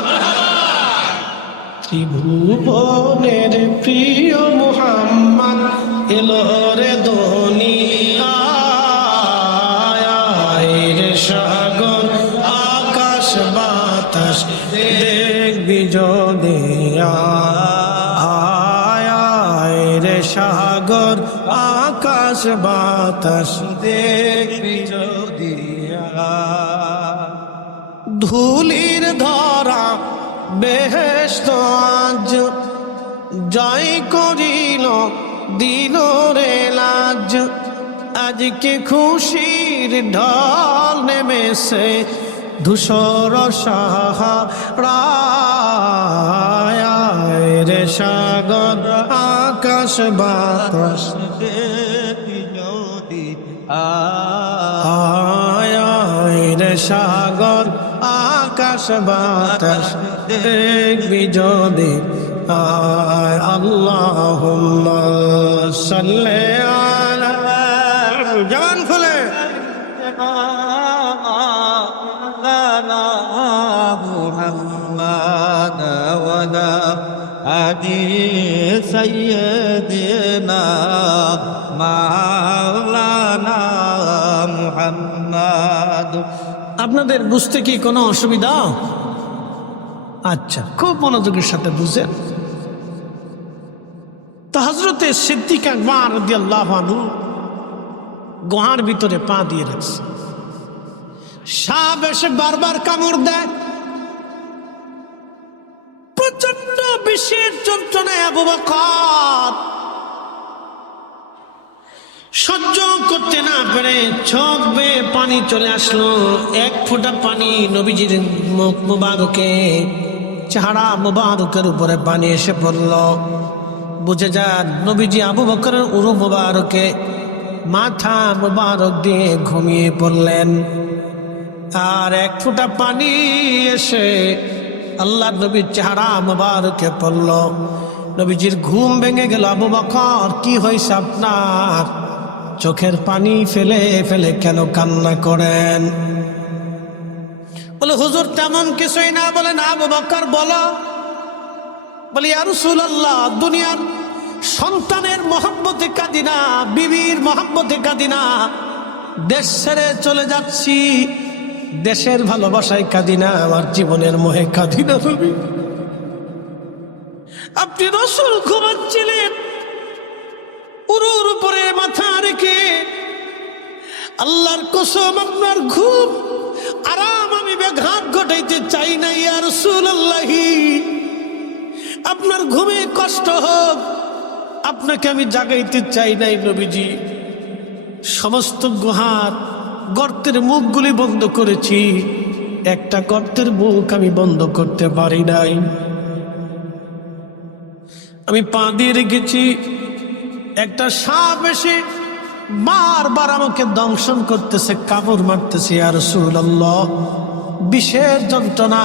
ত্রিভুবনের প্রিয় মুহাম্মদ এলো রে দুনিয়ায়, রে সাগর আকাশ বাতাস দেখবি যদি আয়, রে সাগর আকাশ বাতাস দেখবি যদি ধুলির ধরা বেহেশত আজ জয় করিল দিল রে লাজ। আজকে খুশির ঢল নেমেছে ধূসর সাহারায়, রে সাগর আকাশ বাতাস আয়, রে সাগর আকাশ বাতাস দেখবি যদি আয়। আল্লাহুম্মা সাল্লি আলা জবান খুলে محمد ولا أدي سيدنا مولانا محمد আপনাদের বুঝতে কি কোনো অসুবিধা? আচ্ছা, খুব মনোযোগের সাথে বুঝেন। তো হযরতে সিদ্দিক আকবর রাদিয়াল্লাহু আনহু গুহার ভিতরে পা দিয়ে রাখছে। সাপ এসে বারবার কামড় দেয়। প্রচন্ড বিষের যন্ত্রণায় আবু বকর সহ্য করতে না পেরে চোখ বেয়ে পানি চলে আসলো। এক ফোঁটা পানি নবীজির মুখ মুবারকে, চেহারা মুবারকের উপরে পানি এসে পড়ল। বুঝে যান নবীজি আবু বকরের উরু মুবারকে মাথা মুবারক দিয়ে ঘুমিয়ে পড়লেন। আর এক ফোঁটা পানি এসে আল্লাহ নবীর চেহারা মুবারকে পড়ল। নবীজির ঘুম ভেঙে গেল। আবু বকর, কি হয়েছে আপনার? চোখের পানি ফেলে ফেলে কেন কান্না করেন? বলে হুজুর তেমন কিছুই না। বলে না আবু বকর বলো। বলি ইয়া রাসূলুল্লাহ, দুনিয়ার সন্তানের মহব্বতে কাঁদি না, বিবির মহব্বতে কাঁদি না, দেশ ছেড়ে চলে যাচ্ছি, দেশের ভালোবাসায় কাঁদি না, আমার জীবনের মোহে কাঁদি না। নবী, আপনি রাসূল ঘুমাচ্ছিলেন উরুর উপরে মাথা রেখে। আল্লাহর কসম আপনার ঘুম আরাম আমি ব্যাঘাত ঘটাইতে চাই না ইয়া রাসূলুল্লাহ। আপনার ঘুমে কষ্ট হোক, আপনাকে আমি জাগাইতে চাই নাই নবীজি। সমস্ত গুহার গর্তের মুখগুলি বন্ধ করেছি, একটা গর্তের মুখ আমি বন্ধ করতে পারি নাই। আমি পা দিয়ে রেখেছি, একটা সাপ এসে বারবার আমাকে দংশন করতেছে, কামড় মারতেছে। ইয়া রাসূলুল্লাহ, বিষের যন্ত্রণা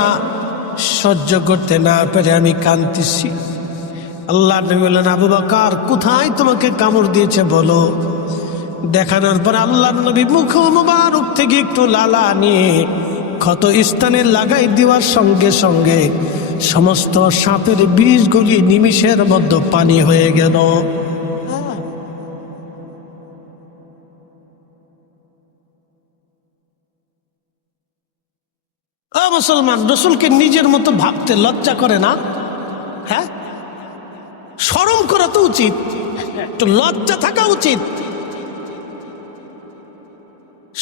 সহ্য করতে না পেরে আমি কাঁদতেছি। আল্লাহ নবী বললেন, আবু বকর কোথায় তোমাকে কামড় দিয়েছে বলো। দেখানোর পর আল্লাহ নবী মুখ মুবারক থেকে একটু লালা নিয়ে ক্ষত স্থানে লাগাই দেওয়ার সঙ্গে সঙ্গে সমস্ত সাপের বিষগুলি নিমিষের মধ্যে পানি হয়ে গেল। ও মুসলমান, রসুলকে নিজের মতো ভাবতে লজ্জা করে না? হ্যাঁ, শরম করা তো উচিত, একটু লজ্জা থাকা উচিত,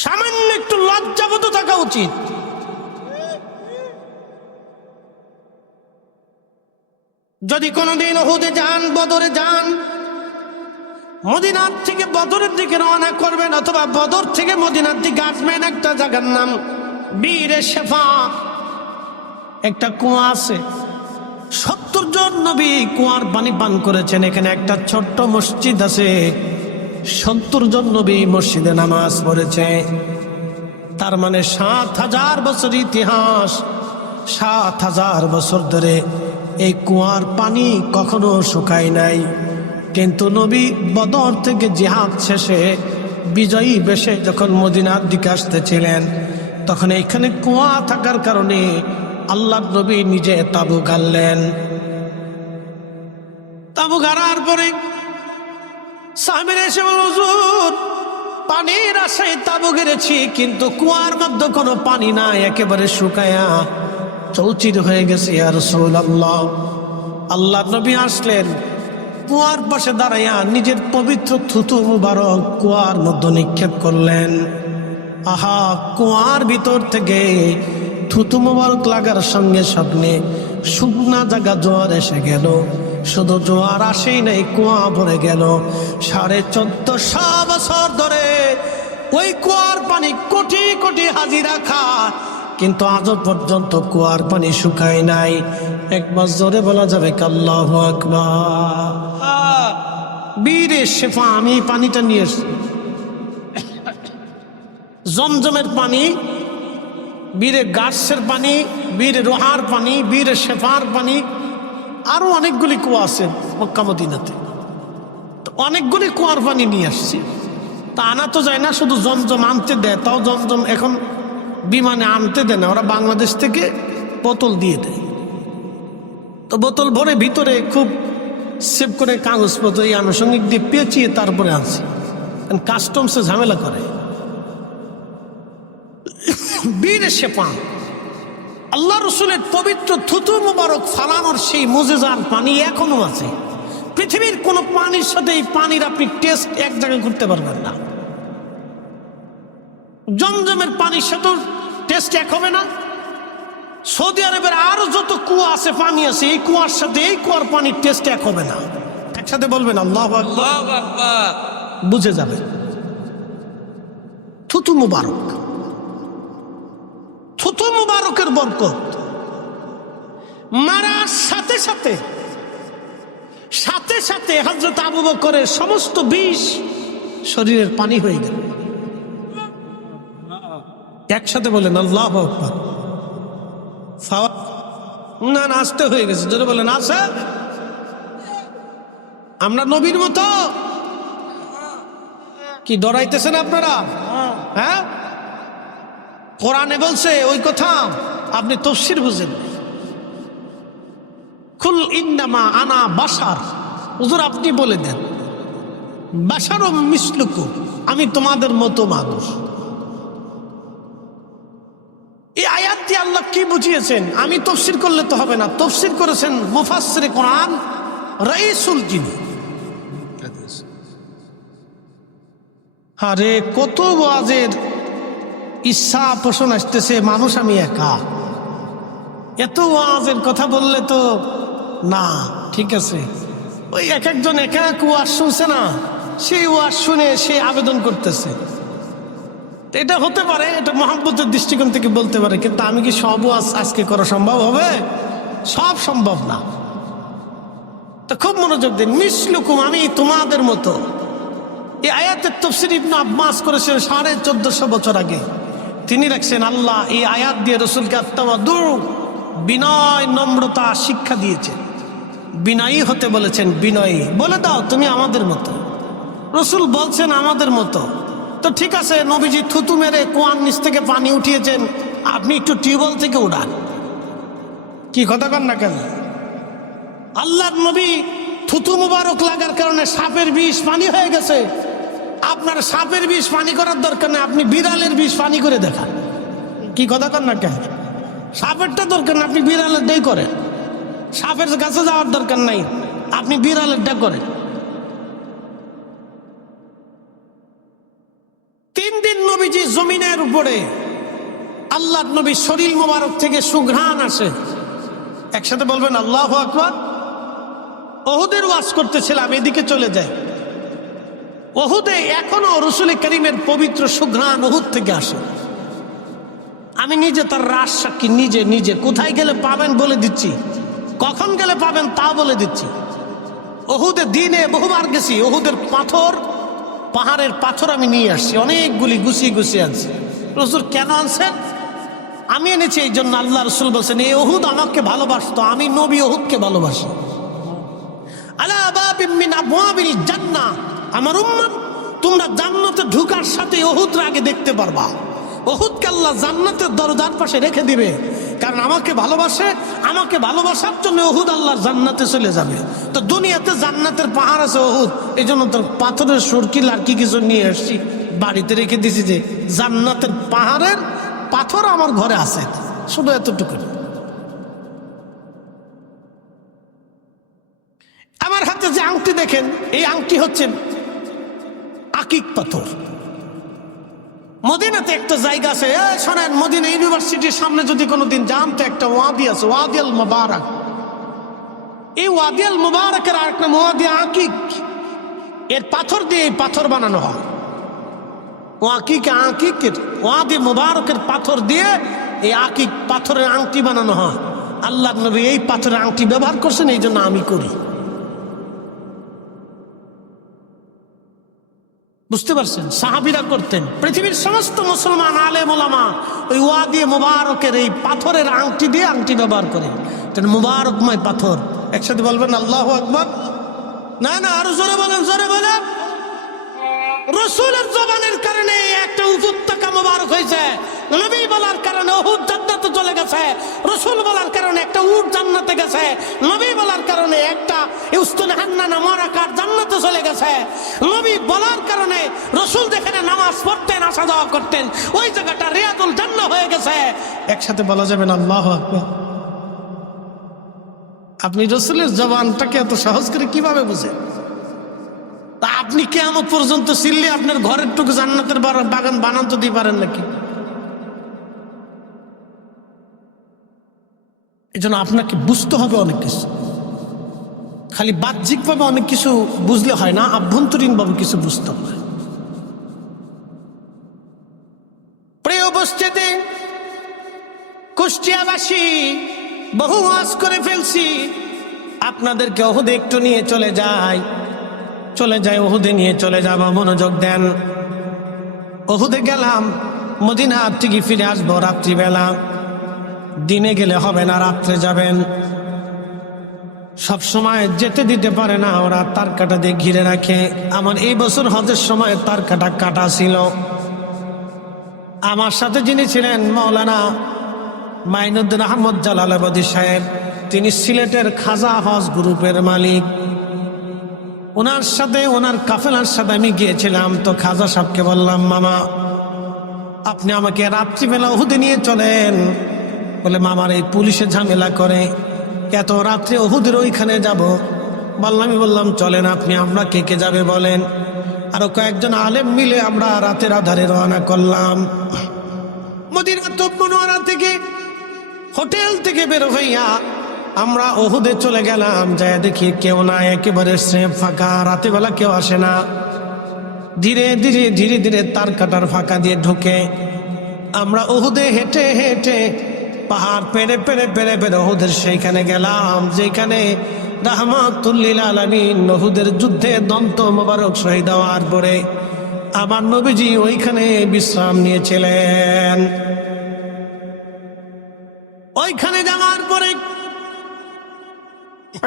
সামান্য একটু লজ্জাবোধ থাকা উচিত। যদি কোনোদিন উহুদে যান, বদরে যান, মদিনার থেকে বদরের দিকে রওনা করবেন অথবা বদর থেকে মদিনার দিকে আসবেন, একটা জায়গার নাম বীরে শেফা, একটা কুয়া আছে। 70 জন নবী কুয়ার পানি পান করেছেন। এখানে একটা ছোট্ট মসজিদ আছে, 70 জন নবী মসজিদে নামাজ পড়েছে। তার মানে 7000 বছর ইতিহাস, 7000 বছর ধরে এই কুয়ার পানি কখনো শুকায় নাই। কিন্তু নবী বদর থেকে জিহাদ শেষে বিজয়ী বেশে যখন মদিনার দিকে আসতেছিলেন, তখন এখানে কুয়া থাকার কারণে আল্লাহ নবী নিজে তাবু গাড়লেন। তাবু গাড়ার পরে সাহাবীরা এসে বলল, হুজুর পানির আশায় তাবু গেড়েছি, কিন্তু কুয়ার মধ্যে কোনো পানি নাই, একেবারে শুকায়া চৌচির হয়ে গেছে ইয়া রাসূলুল্লাহ। আল্লাহ নবী আসলেন, কুয়ার পাশে দাঁড়াইয়া নিজের পবিত্র থুতু মুবারক কুয়ার মধ্যে নিক্ষেপ করলেন। আহা, কুয়ার ভিতর থেকে থুতু মুবারক লাগার সঙ্গে সঙ্গে শুকনা জায়গা জোয়ার এসে গেল। শুধু জোয়ার আসেই নাই, কুয়া ভরে গেল। 1450 বছর ধরে ওই কুয়ার পানি কোটি কোটি হাজিরা খায়, কিন্তু আজও পর্যন্ত কুয়ার পানি শুকায় নাই। একবার জোরে বলা যাবে আল্লাহু আকবার। বীরে শেফা, আমি পানিটা নিয়ে এসছি, জমজমের পানি, বীরে গাছের পানি, বীরে রোহার পানি, বীরে শেফার পানি, আরো অনেকগুলি কুয়া আছে মক্কা মদিনাতে। অনেকগুলি কুয়ার পানি নিয়ে আসছি, তা আনা তো যায় না, শুধু জমজম আনতে দেয়। তাও জমজম এখন বিমানে আনতে দেয় না, ওরা বাংলাদেশ থেকে বোতল দিয়ে দেয়। তো বোতল ভরে ভিতরে খুব সেভ করে কাগজপত্র এই আনুষঙ্গিক দিয়ে পেঁচিয়ে তারপরে আনছি, কাস্টমসে ঝামেলা করে। বীর এসে পান আল্লাহ রসুলের পবিত্র থুতু মুবারক ফালানোর সেই মুজেজার পানি এখনো আছে। পৃথিবীর কোন পানির সাথে এই পানির আপনি টেস্ট এক জায়গায় করতে পারবেন না। জমজমের পানির সাথে টেস্ট এক হবে না। সৌদি আরবের আরো যত কুয়া আছে, পানি আছে, এই কুয়ার সাথে এই কুয়ার পানির টেস্ট এক হবে না। একসাথে বলবেন আল্লাহু আকবার, বুঝে যাবে। থুতু মুবারক, থুতু মুবারকের বরকত মারার সাথে সাথে সাথে সাথে হযরত আবু বকরের সমস্ত বিষ শরীরের পানি হয়ে গেল। একসাথে বলেন আল্লাহু আকবার। না নাচতে হয়ে গেছে, যদি বলেন আছে আমরা নবীর মতো কি ডরাইতেছেন আপনারা? হ্যাঁ, কোরআনে বলছে ওই কথা, আপনি তাফসীর বুঝেন। কুল ইন্নামা আনা বাশার, হুজুর আপনি বলে দেন বাশারুম মিসলুকুম, আমি তোমাদের মতো মানুষ। এই আয়াত দিয়ে আল্লাহ কি বুঝিয়েছেন? আমি তাফসীর করলে তো হবে না, তাফসীর করেছেন মুফাসসিরে কোরআন রাইসুল জিনি। আরে কত ওয়াজের ইচ্ছা পোষণ আসতেছে, মানুষ আমি একা, এত ওয়াজের কথা বললে তো না। ঠিক আছে, ওই এক একজন এক এক ওয়াজ শুনছে না, সেই ওয়াজ শুনে সে আবেদন করতেছে। এটা হতে পারে, এটা মহব্বতের দৃষ্টিকোণ থেকে বলতে পারে, কিন্তু আমি কি সব ওয়াজ আজকে করা সম্ভব হবে? সব সম্ভব না। তো খুব মনোযোগ দিন। মিসলুকুম, আমি তোমাদের মতো। এই আয়াতের তাফসীর ইবনে আব্বাস করেছেন 1450 বছর আগে। তিনি রাখছেন আল্লাহ এই আয়াত দিয়ে রসুলকে আত্মাওয়াদু, বিনয় নম্রতা শিক্ষা দিয়েছেন, বিনয়ী হতে বলেছেন। বিনয়ী বলে দাও তুমি আমাদের মতো। রসুল বলছেন আমাদের মতো, তো ঠিক আছে, নবীজি থুতু মেরে কুয়ার নিচ থেকে পানি উঠিয়েছেন, আপনি একটু টিউবওয়েল থেকে উঠান। কি কথা কন না কেন? আল্লাহর নবী থুতু মুবারক লাগার কারণে সাপের বিষ পানি হয়ে গেছে, আপনার সাপের বিষ পানি করার দরকার নেই, আপনি বিড়ালের বিষ পানি করে দেখান। কি কথা কন না কেন? সাপেরটা দরকার না, আপনি বিড়ালেরটাই করেন। সাপের কাছে যাওয়ার দরকার নাই, আপনি বিড়ালেরটা করেন। 3 দিন নবীজি জমিনের উপরে, আল্লাহর নবী শরীর মোবারক থেকে সুঘ্রাণ আসে। একসাথে বলবেন আল্লাহু আকবার। ওহুদের ওয়াজ করতেছিলাম, এদিকে চলে যায়। ওহুদে এখনো রসুল করিমের পবিত্র সুঘ্রাণ ওহুদ থেকে আসে। আমি নিজে তার রাস সাক্ষী, নিজে নিজে কোথায় গেলে পাবেন বলে দিচ্ছি, কখন গেলে পাবেন তা বলে দিচ্ছি। ওহুদে দিনে বহুবার গেছি। ওহুদের পাথর, পাহাড়ের পাথর আমি নিয়ে আসছি, অনেকগুলি গুছিয়ে গুছিয়ে আনছি। রসুল কেন আনছেন? আমি এনেছি এই জন্য। আল্লাহ রসুল বলছেন এই ওহুদ আমাকে ভালোবাসতো, আমি নবী ওহুদকে ভালোবাসি। আলা বাবিম মিন আবওয়াবিল জান্নাহ, আমার উম্মত তোমরা জান্নাতে ঢোকার সাথে ওহুদকে আগে দেখতে পারবা। ওহুদকে আল্লাহ জান্নাতের দরজার পাশে রেখে দিবে, কারণ আমাকে ভালোবাসে। আমাকে ভালোবাসার জন্য ওহুদ আল্লাহর জান্নাতে চলে যাবে। তো দুনিয়াতে জান্নাতের পাহাড় আছে ওহুদ, এই জন্য তো পাথরের সরকিল আর কি কিছু নিয়ে আসছি, বাড়িতে রেখে দিছি, যে জান্নাতের পাহাড়ের পাথর আমার ঘরে আছে, শুধু এতটুকু। আমার হাতে যে আংটি দেখেন, এই আংটি হচ্ছে আকিক পাথর। মদিনাতে একটা জায়গা আছে, শোনেন, মদিনা ইউনিভার্সিটির সামনে যদি কোনোদিন যান তো একটা ওয়াদি আছে, ওয়াদি আল মুবারাক। এই ওয়াদি আল মুবারাকের আর একটা ওয়াদি আকিক, এর পাথর দিয়ে এই পাথর বানানো হয়। আকিকের ওয়াদি মুবারকের পাথর দিয়ে এই আকিক পাথরের আংটি বানানো হয়। আল্লাহর নবী এই পাথরের আংটি ব্যবহার করছেন, এই জন্য আমি করি। বুঝতে পারছেন? সাহাবীরা করতেন, পৃথিবীর সমস্ত মুসলমান আলেম ওলামা ওই ওয়াদি মুবারকের এই পাথরের আংটি দিয়ে আংটি ব্যবহার করে। মুবারকময় পাথর। একসাথে বলবেন আল্লাহু আকবার। না না, আরো জোরে বলেন, জোরে বলেন। রসুলের জবানের কারণে একটা উপত্যকা মোবারক হয়েছে, নবী বলার কারণে উহুদ জান্নাতে চলে গেছে, রসুল বলার কারণে একটা উট জান্নাতে গেছে, নবী বলার কারণে একটা ইউস্তুন হান্নানা মরাকার জান্নাতে চলে গেছে, নবী বলার কারণে রসুল যেখানে নামাজ পড়তেন আসা যাওয়া করতেন ওই জায়গাটা রিয়াদুল জান্নাহ হয়ে গেছে। একসাথে বলা যাবে না আল্লাহু আকবার? আপনি রসুলের জবানটাকে এত সহজ করে কিভাবে বুঝেন? তা আপনি কিয়ামত পর্যন্ত চিল্লে আপনার ঘরের টুকু জান্নাতের বাগান বানান তো দিতে পারেন নাকি? এই জন্য আপনাকে বুঝতে হবে অনেক কিছু, খালি বাহ্যিকভাবে অনেক কিছু বুঝলে হয় না, আভ্যন্তরীণভাবে কিছু বুঝতে হবে। প্রিয় উপস্থিতি, কুষ্টিয়াবাসী বহু ওয়াজ করে ফেলছি, আপনাদেরকে ওহুদে একটু নিয়ে চলে যাই, ওহুদে নিয়ে চলে যাব, মনোযোগ দেন। ওহুদে গেলাম, মদিনা থেকে ফিরে আসবো রাত্রিবেলা, দিনে গেলে হবে না, রাত্রে যাবেন। সব সময় যেতে দিতে পারে না ওরা, তার কাটা দিয়ে ঘিরে রাখে। আমার এই বছর হজের সময় তার কাটা কাটা ছিল। আমার সাথে যিনি ছিলেন মাওলানা মাইনুদ্দিন আহমদ জালালাবাদী সাহেব, তিনি সিলেটের খাজা হজ গ্রুপের মালিক। ওনার সাথে, ওনার কাফেলার সাথে আমি গিয়েছিলাম। তো খাজা সাহেবকে বললাম, মামা আপনি আমাকে রাত্রিবেলা ওহুদে নিয়ে চলেন। বলে, মামার এই পুলিশে ঝামেলা করে, এত রাত্রে ওহুদের ওইখানে যাব। আমি বললাম চলেন আপনি, আমরা কে কে যাবে বলেন। আরো কয়েকজন আলেম মিলে আমরা রাতের আধারে রওনা করলাম। মদিনাতুল মুনাওয়ারা থেকে, হোটেল থেকে বের হইয়া আমরা ওহুদে চলে গেলাম। যায় দেখি কেউ না, একেবারে স্রেফ ফাঁকা, রাতে বেলা কেউ আসে না। ধীরে ধীরে ধীরে ধীরে তার কাটার ফাঁকা দিয়ে ঢুকে আমরা ওহুদে হেঁটে হেঁটে পাহাড় পেরে পেরে পেরে পেরে ওহুদের সেইখানে গেলাম, যেখানে রাহমাতুল লিল আলামিন ওহুদের যুদ্ধে দন্ত মোবারক শহীদ হওয়ার পরে আমার নবীজি ওইখানে বিশ্রাম নিয়েছিলেন। ওইখানে যাওয়ার পরে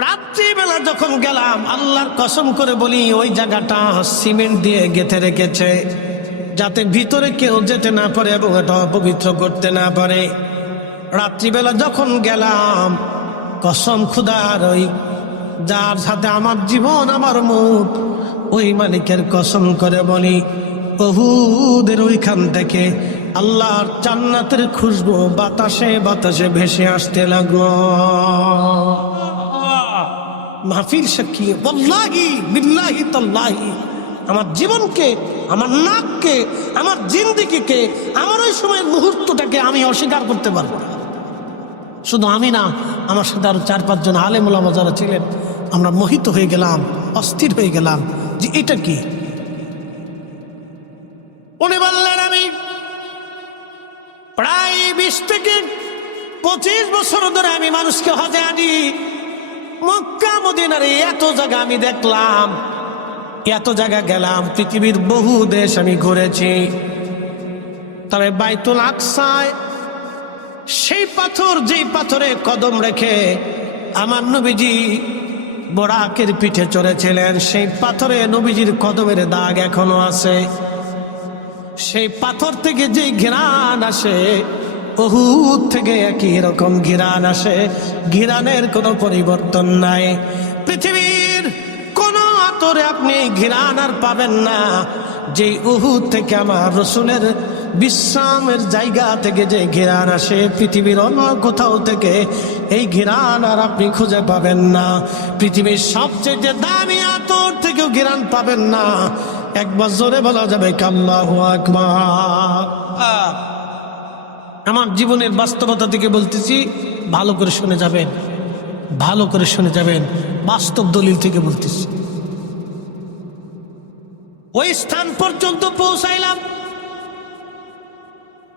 রাত্রিবেলা যখন গেলাম, আল্লাহর কসম করে বলি ওই জায়গাটা সিমেন্ট দিয়ে গেঁথে রেখেছে, যাতে ভিতরে কেউ যেতে না পারে এবং এটা অপবিত্র করতে না পারে। রাত্রিবেলা যখন গেলাম, কসম খুদার, ওই যার সাথে আমার জীবন আমার মুখ, ওই মালিকের কসম করে বলি, ওহুদের ওইখান থেকে আল্লাহর জান্নাতের খুশবু বাতাসে বাতাসে ভেসে আসতে লাগলো। মাহফিল সাক্ষী, ওয়াল্লাহি বিল্লাহি তাল্লাহি, আমার জীবনকে, আমার নাককে, আমার জিন্দেগিকে, আমার ওই সময়ের মুহূর্তটাকে আমি অস্বীকার করতে পারবো না। শুধু আমি না, আমার সাথে আরো 4-5 জন আলেম ওলামা যারা ছিলেন, আমরা মোহিত হয়ে গেলাম, অস্থির হয়ে গেলাম যে এটা কি। উনি বললেন, আমি প্রায় 20 থেকে 25 বছর ধরে আমি মানুষকে হজে আনি। মক্কা মদিনার এত জায়গা আমি দেখলাম, এত জায়গা গেলাম, পৃথিবীর বহু দেশ আমি ঘুরেছি। তবে বাইতুল আকসায় সেই পাথর, যেই পাথরে কদম রেখে আমার নবীজি বোরাকের পিঠে চড়েছিলেন, সেই পাথরে নবীজির কদমের দাগ এখনো আছে। সেই পাথর থেকে যেই ঘ্রাণ আসে, উহুদ থেকে একই রকম ঘ্রাণ আসে, ঘ্রাণের কোনো পরিবর্তন নাই। পৃথিবীর কোন আতরে আপনি ঘ্রাণ আর পাবেন না যে উহুদ থেকে আমার রসুলের বিশ্রামের জায়গা থেকে যে ঘ্রাণ আসে। পৃথিবীর অন্য কোথাও থেকে এই ঘ্রাণ আর আপনি খুঁজে পাবেন না। পৃথিবীর সবচেয়ে দামি আতর থেকেও ঘ্রাণ পাবেন না। একবার জোরে বলা যাবে আল্লাহু আকবার। আমার জীবনের বাস্তবতা থেকে বলতেছি, ভালো করে শুনে যাবেন, ভালো করে শুনে যাবেন, বাস্তব দলিল থেকে বলতেছি। ওই স্থান পর্যন্ত পৌঁছাইলাম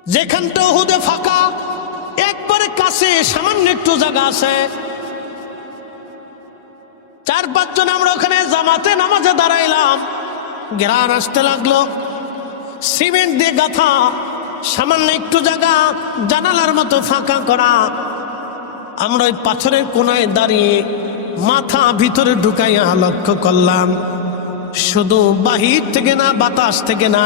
যেখানটা উহুদে ফাঁকা, একবারে কাছে সামান্য একটু জায়গা আছে। 4-5 জন আমরা ওখানে জামাতে নামাজে দাঁড়াইলাম। ঘ্রাণ আসতে লাগলো, সিমেন্ট দিয়ে গাঁথা সামান্য একটু জায়গা, জানালার মতো ফাঁকা করা। আমরা ওই পাথরের কোনায় দাঁড়িয়ে মাথা ভিতরে ঢুকাইয়া লক্ষ্য করলাম, শুধু বাহির থেকে না, বাতাস থেকে না,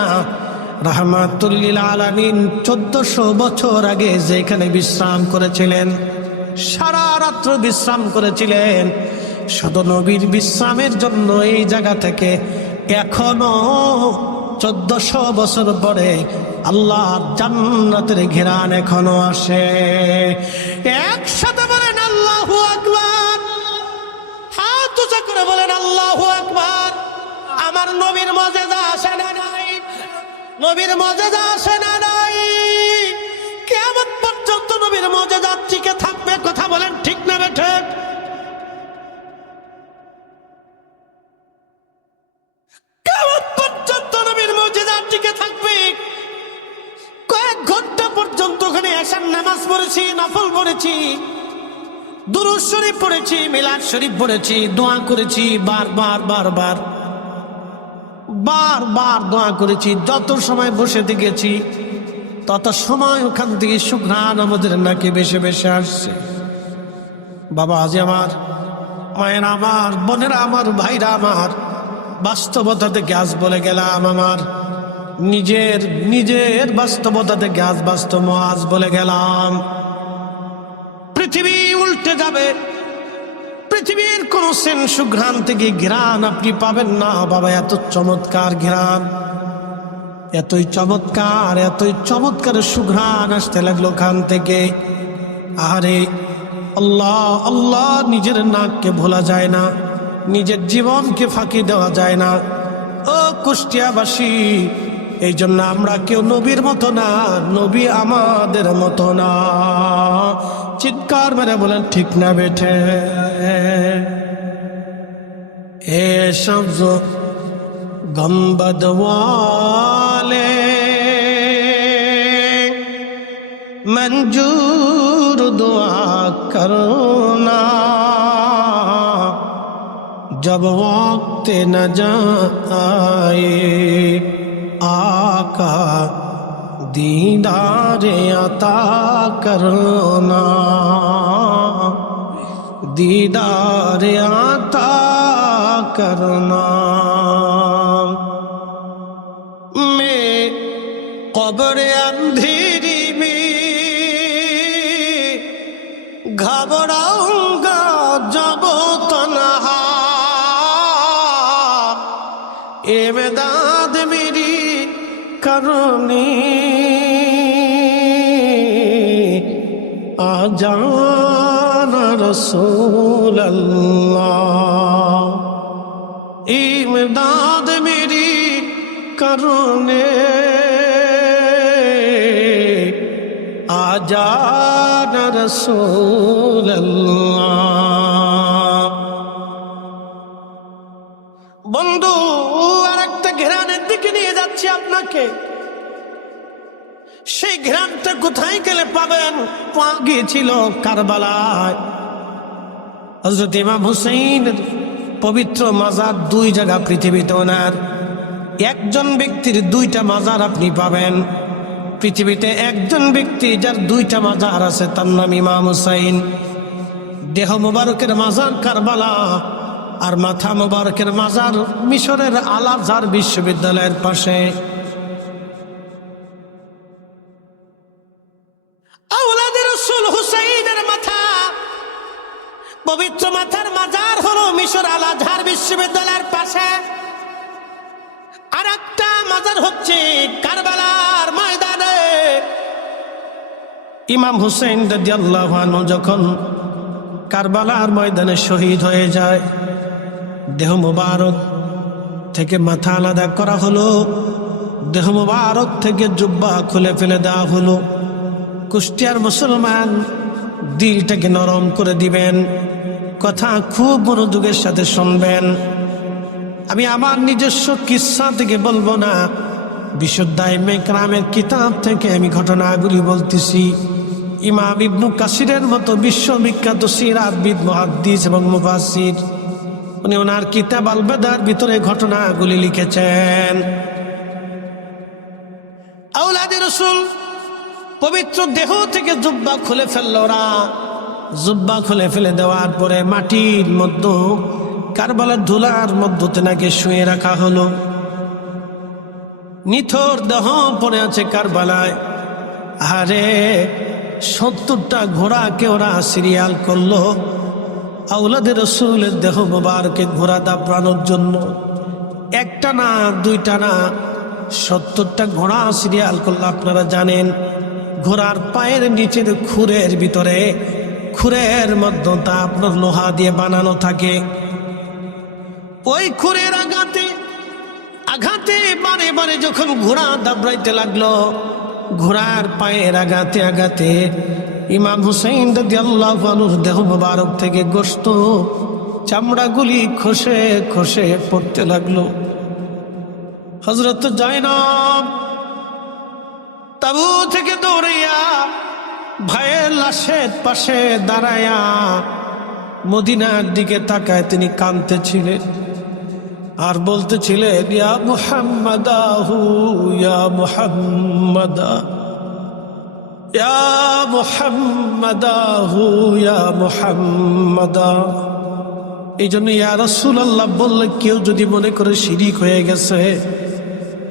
রাহমাতুল লিল আলামিন 1400 বছর আগে যেখানে বিশ্রাম করেছিলেন, সারা রাত্র বিশ্রাম করেছিলেন, শুধু নবীর বিশ্রামের জন্য এই জায়গা থেকে এখনো 1400 বছর পরে আল্লাহর জান্নাতের ঘেরান এখনো আসে। একসাথে বলেন আল্লাহু আকবার, হাত উঁচা করে বলেন আল্লাহু আকবার। আমার নবীর মজেজা আসে না নাই? নবীর মজেজা আসে না নাই? কিয়ামত পর্যন্ত নবীর মজেজা টিকে থাকবে, কথা বলেন ঠিক না বেঠে? কিয়ামত পর্যন্ত নবীর মজেজা টিকে থাকবে। কয়েক ঘন্টা পর্যন্ত ওখানে এশার নামাজ পড়েছি, নফল পড়েছি, দুরূদ শরীফ পড়েছি, মিলাদ শরীফ পড়েছি, দোয়া করেছি, বারবার বারবার বারবার দোয়া করেছি। যত সময় বসে গেছি তত সময় ওখান থেকে সুঘ্রাণ আমাদের নাকি বেশি বেশি আসছে। বাবা আজ আমার, মায়েরা আমার, বোনেরা আমার, ভাইরা আমার, বাস্তবতা থেকে আজ বলে গেলাম, আমার নিজের বাস্তবতা থেকে আজ বাস্তব আজ বলে গেলাম, পৃথিবী উল্টে যাবে। পৃথিবীর কোন সেন সুঘ্রাণ থেকে ঘ্রাণ আপনি পাবেন না বাবা। এত চমৎকার ঘ্রাণ, এতই চমৎকার সুঘ্রাণ আসতে লাগলো খান থেকে। আরে আল্লাহ আল্লাহ, নিজের নাককে ভোলা যায় না, নিজের জীবনকে ফাঁকি দেওয়া যায় না। ও কুষ্টিয়াবাসী, এই জন্য আমরা কেউ নবীর মতো না, নবী আমাদের মতো না। চিৎকার মেরে বলেন ঠিক না বেঠে? এ সবজ গম্বদ ওয়ালে मंजूर दुआ करना, जब वक्त न जाए आका दीदार अता करना, दीदार अता करना। मैं कब्र अंधेरी घबराऊंगा जब तन्हा, इमदाद मेरी करनी आ जाना रसूल अल्लाह, इमदाद मेरी करने आ जाना रसूल अल्लाह। বন্ধু, আর একটা ঘেরানের দিকে নিয়ে যাচ্ছি আপনাকে। সেই ঘেরানটা কোথায় গেলে পাবেন? পাওয়া গিয়েছিল কারবালায়। হযরত ইমাম হুসাইনের পবিত্র মাজার দুই জায়গা পৃথিবীতে। ওনার একজন ব্যক্তির দুইটা মাজার আপনি পাবেন পৃথিবীতে। একজন ব্যক্তি যার দুইটা মাজার আছে, তার নাম ইমাম হুসাইন। দেহ মুবারকের মাজার কারবালা, আর মাথা মুবারকের মাজার মিশরের আল আজহার বিশ্ববিদ্যালয়ের পাশে। আওলাদে রাসূল হুসাইনের মাথা, পবিত্র মাথার মাজার হলো মিশর আল আজহার বিশ্ববিদ্যালয়ের পাশে। আর একটা মাজার হচ্ছে কারবালার ময়দানে। ইমাম হুসাইন রাদিয়াল্লাহু আনহু যখন কারবালার ময়দানে শহীদ হয়ে যায়, দেহ মুবারক থেকে মাথা আলাদা করা হলো, দেহ মুবারক থেকে জুব্বা খুলে ফেলে দেওয়া হলো। কুষ্টিয়ার মুসলমান, দিলটাকে নরম করে দিবেন, কথা খুব মনোযোগের সাথে শুনবেন। আমি আমার নিজস্ব কিসসা থেকে বলবো না, বিশুদ্ধ আইমে কেরামের কিতাব থেকে আমি ঘটনাগুলি বলতেছি। ইমাম ইবনু কাসিরের মতো বিশ্ববিখ্যাত সিরাতবিদ, মুহাদ্দিস এবং মুফাসসির, উনি ওনার কিতাব আল বাদার ভিতরে ঘটনাগুলি লিখেছেন। আওলাদে রাসূল পবিত্র দেহ থেকে জুব্বা খুলে ফেলল ওরা। জুব্বা খুলে ফেলে দেওয়ার পরে মাটির মধ্যে কারবালার ধুলার মধ্যতে নাকি শুয়ে রাখা হলো। নিথর দেহ পড়ে আছে কারবালায়। আরে 70টা ঘোড়াকে ওরা সিরিয়াল করলো আওলাদে রসুলের দেহ মোবারকে ঘোড়া দাপড়ানোর জন্য। একটা না, দুইটা না, 70টা ঘোড়া সিরিয়াল করলো। আপনারা জানেন ঘোড়ার পায়ের নিচের খুরের ভিতরে, খুরের মধ্যে তা আপনার লোহা দিয়ে বানানো থাকে। ওই খুরের আঘাতে আঘাতে বারে বারে যখন ঘোড়া দাবড়াইতে লাগলো, ঘোড়ার পায়ের আঘাতে আঘাতে ইমাম হুসাইন রাদিয়াল্লাহু আনহুর দেহ মোবারক থেকে গোশত চামড়াগুলি খসে খসে পড়তে লাগলো। হযরত জায়নব তাবু থেকে দৌড়াইয়া ভাইয়ের লাশের পাশে দাঁড়ায়া মদিনার দিকে তাকায় তিনি কাঁদতেছিলেন আর বলতেছিলেন, ইয়া মুহাম্মাদাহু ইয়া মুহাম্মাদা, ইয়া মুহাম্মাদাহু ইয়া মুহাম্মাদা। এই জন্য ইয়া রাসূলুল্লাহ বললে কেউ যদি মনে করে শিরিক হয়ে গেছে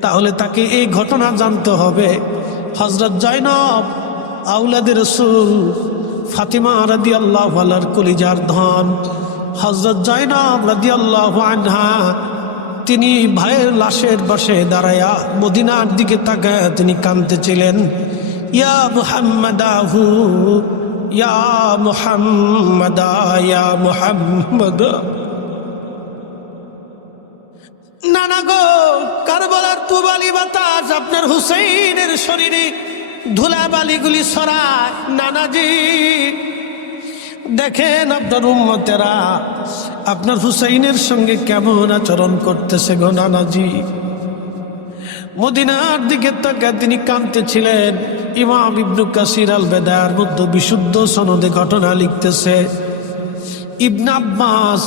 তাহলে তাকে এই ঘটনা জানতে হবে। হযরত জায়নব আওলাদে রাসূল ফাতিমা রাদিয়াল্লাহু আনহার কলিজার ধন, হযরত জায়নব রাদিয়াল্লাহু আনহা তিনি ভাইয়ের লাশের পাশে দাঁড়ায়া মদিনার দিকে তাকায় তিনি কাঁদতেছিলেন, ইয়া মুহাম্মাদাহু ইয়া মুহাম্মাদা ইয়া মুহাম্মাদা। নানা গো, কারবালার তুবালি বাতাস আপনার হুসাইনের শরীরে ধুলাবালিগুলি সরায়। নানাজি দেখেন আপনার উম্মতেরা আপনার হুসাইনের সঙ্গে কেমন আচরণ করতেছে গো নানাজি। মদিনার দিকে তাকায় তিনি কাঁদতেছিলেন। ইমাম ইবনে কাসির আল বেদায়ার মধ্যে বিশুদ্ধ সনদে ঘটনা লিখতেছে, ইবনে আব্বাস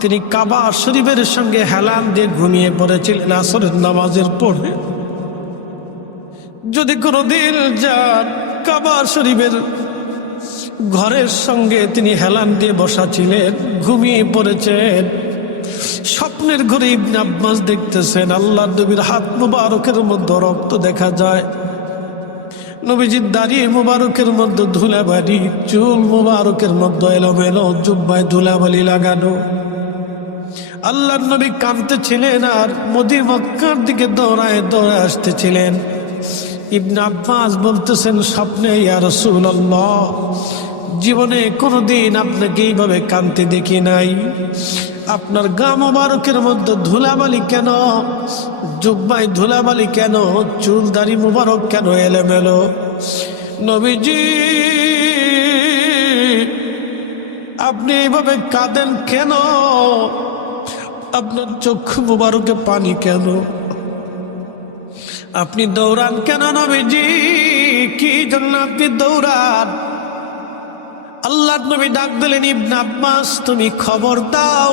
তিনি কাবা শরীফের সঙ্গে হেলান দিয়ে ঘুমিয়ে পড়েছিলেন আসরের নামাজের পরে। যদি কোনোদিন যান কাবা শরীফের ঘরের সঙ্গে তিনি হেলান দিয়ে বসা ছিলেন, ঘুমিয়ে পড়েছেন। স্বপ্নের ঘরে ইবনে আব্বাস দেখতেছেন আল্লাহর নবীর হাত মুবারকের মধ্যে রক্ত দেখা যায়, নবীজির দাড়ি মুবারকের মধ্যে ধুলাবালি, চুল মুবারকের মধ্যে এলোমেলো, জুব্বায় ধুলাবালি লাগানো। আল্লাহর নবী কাঁদতেছিলেন আর মক্কার দিকে দৌড়ায় দৌড়ায় আসতেছিলেন। ইবনে আব্বাস বলতেছেন স্বপ্নে, ইয়া রাসূলুল্লাহ জীবনে কোনোদিন আপনাকে এইভাবে কাঁদতে দেখি নাই। আপনার গা মুবারকের মধ্যে ধুলাবালি কেন, জুব্বায় ধুলাবালি কেন, চুল দাড়ি মুবারক কেন এলোমেলো? নবীজি আপনি এইভাবে কাঁদেন কেন? আপনার চক্ষু মুবারকে পানি কেন? আপনি দৌড়ান কেন নবীজি? কি জন্য আপনি দৌড়ান? আল্লাহর নবী ডাক দিলেন, ইবনে আব্বাস তুমি খবর দাও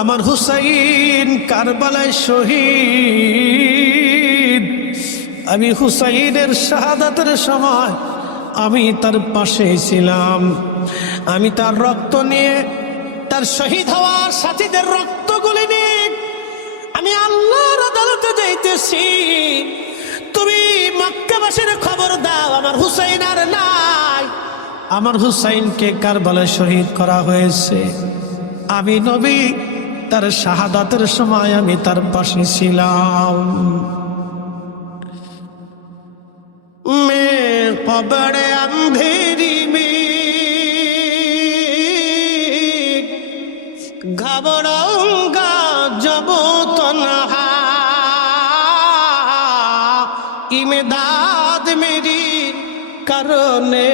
আমার হুসাইন কারবালায় শহীদ। আমি হুসাইনের শাহাদাতের সময় আমি তার পাশে ছিলাম। আমি তার রক্ত নিয়ে, তার শহীদ হওয়ার সাথীদের রক্তগুলি নিয়ে আমি আল্লাহর আদালতে যাইতেছি। তুমি মক্কাবাসীর খবর দাও আমার হুসাইন আর নাই, আমার হুসাইনকে কারবালায় শহীদ করা হয়েছে। আমি নবী তার শাহাদাতের সময় আমি তার পাশে ছিলাম। मैं कब्र अंधेरी में घबराऊंगा जब तन्हा, इमदाद मेरी करने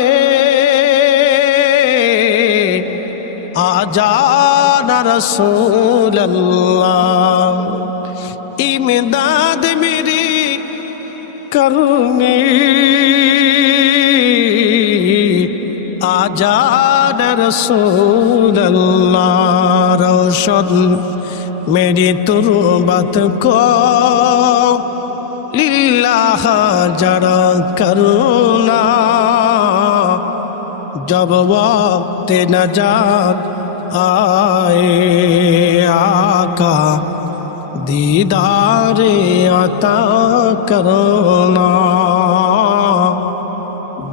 आजाना रसूल अल्लाह, इमदाद मेरी करने आजान रसूल अल्लाह। रोशन मेरी तुरबत को लिल्लाह जरा करुणा, जब वक्त नजात आए आका दीदारे अता करना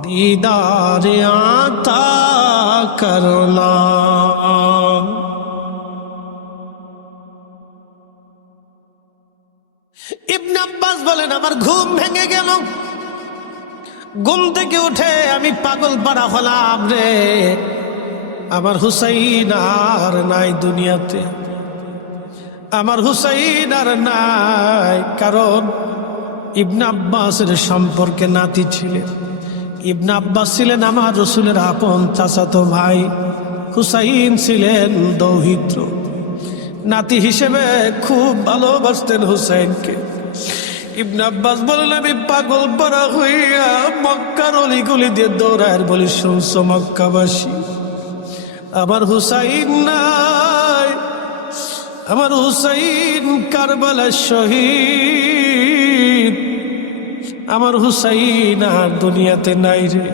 दीदारे अता करना। ইবনে আব্বাস বলেন আমার ঘুম ভেঙে গেল, ঘুম থেকে উঠে আমি পাগল পাড়া হলাম রে, আমার হুসাইন আর নাই দুনিয়াতে, আমার হুসাইন আর নাই। কারণ ইবনে আব্বাসের সম্পর্কে নাতি ছিলেন, ইবনে আব্বাস ছিলেন আমার রসুলের আপন চাচাতো ভাই, হুসাইন ছিলেন দৌহিত্র। নাতি হিসেবে খুব ভালোবাসতেন হুসাইনকে। ইবনে আব্বাস বলেন আমি পাগল পাড়া হইয়া মক্কার অলিগলি দিয়ে দৌড়ায় বলি, শুনছো মক্কাবাসী, আমার হুসাইন নাই, আমার হুসাইন কারবালার শহীদ, আমার হুসাইন আর দুনিয়াতে নাই রে।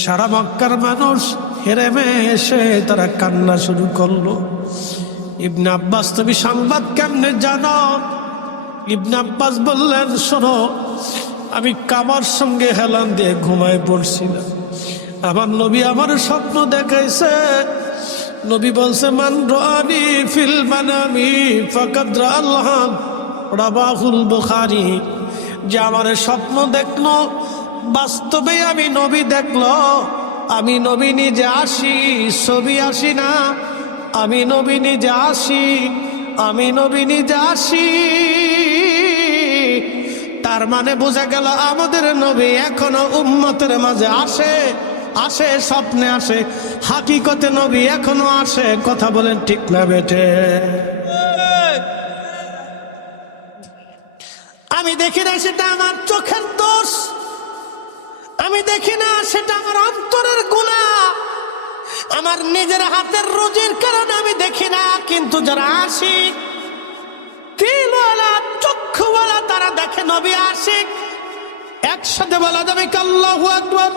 সারা মক্কার মানুষ হেরেমে এসে তারা কান্না শুরু করলো। ইবনে আব্বাস তুমি সংবাদ কেমনে জানো? ইবনে আব্বাস বললেন শোনো, আমি কামার সঙ্গে হেলান দিয়ে ঘুমায় পড়ছিলাম, আমার নবী আমার স্বপ্ন দেখাইছে। নবী বলছে মান রানি ফিল মানামি ফাকাদ রাআল্লাহ, রাবাহুল বুখারী, যে আমার স্বপ্ন দেখলো বাস্তবে আমি নবী দেখলো, আমি নবী নিজে আসি, ছবি আসি না, আমি নবী নিজে আসি, আমি নবী নিজে আসি। তার মানে বোঝা গেল আমাদের নবী এখনো উম্মতের মাঝে আসে, আসে স্বপ্নে আসে, হাকিকতে নবী এখনো আসে। কথা বলেন ঠিক না বেটে? আমি দেখি না সেটা আমার চোখের দোষ, আমি দেখি না সেটা আমার অন্তরের গুনাহ, আমার নিজের হাতের রুজির কারণে আমি দেখি না। কিন্তু যারা আশিক, দিলওয়ালা, চক্ষুওয়ালা, তারা দেখে নবী আশিক। একসাথে বলা যাবে কি আল্লাহু আকবার।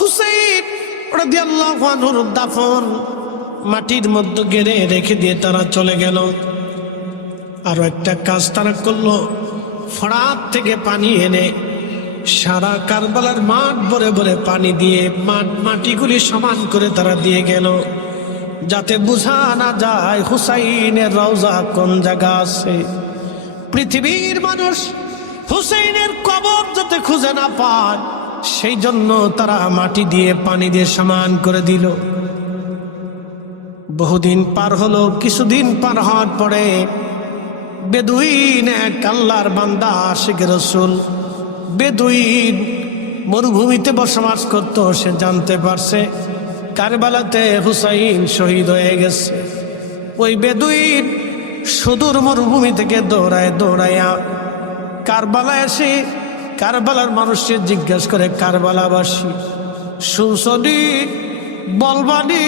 হুসাইন রাদিয়াল্লাহু আনহুর দাফন মাটির মধ্যে গেড়ে রেখে দিয়ে তারা চলে গেল। আরো একটা কাজ তারা করলো, ফরাত থেকে পানি এনে সারা কারবালার মাঠ ভরে ভরে পানি দিয়ে মাটিগুলি সমান করে তারা দিয়ে গেল, যাতে বোঝা না যায় হুসাইনের রওজা কোন জায়গা আছে। পৃথিবীর মানুষ হুসাইনের কবর যাতে খুঁজে না পায়, সেই জন্য তারা মাটি দিয়ে পানি দিয়ে সমান করে দিল। বহুদিন পার হলো, কিছুদিন পার হওয়ার পরে বেদুইন এক আল্লাহর বান্দা আশিক রাসূল, বেদুইন মরুভূমিতে বসবাস করত, সে জানতে পারছে কারবালাতে হুসাইন শহীদ হয়ে গেছে। ওই বেদুইন সুদূর মরুভূমি থেকে দৌড়ায় দৌড়াইয়া কারবালা এসে কারবালার মানুষকে জিজ্ঞাসা করে, কারবালাবাসী শুনছনি, বলবানি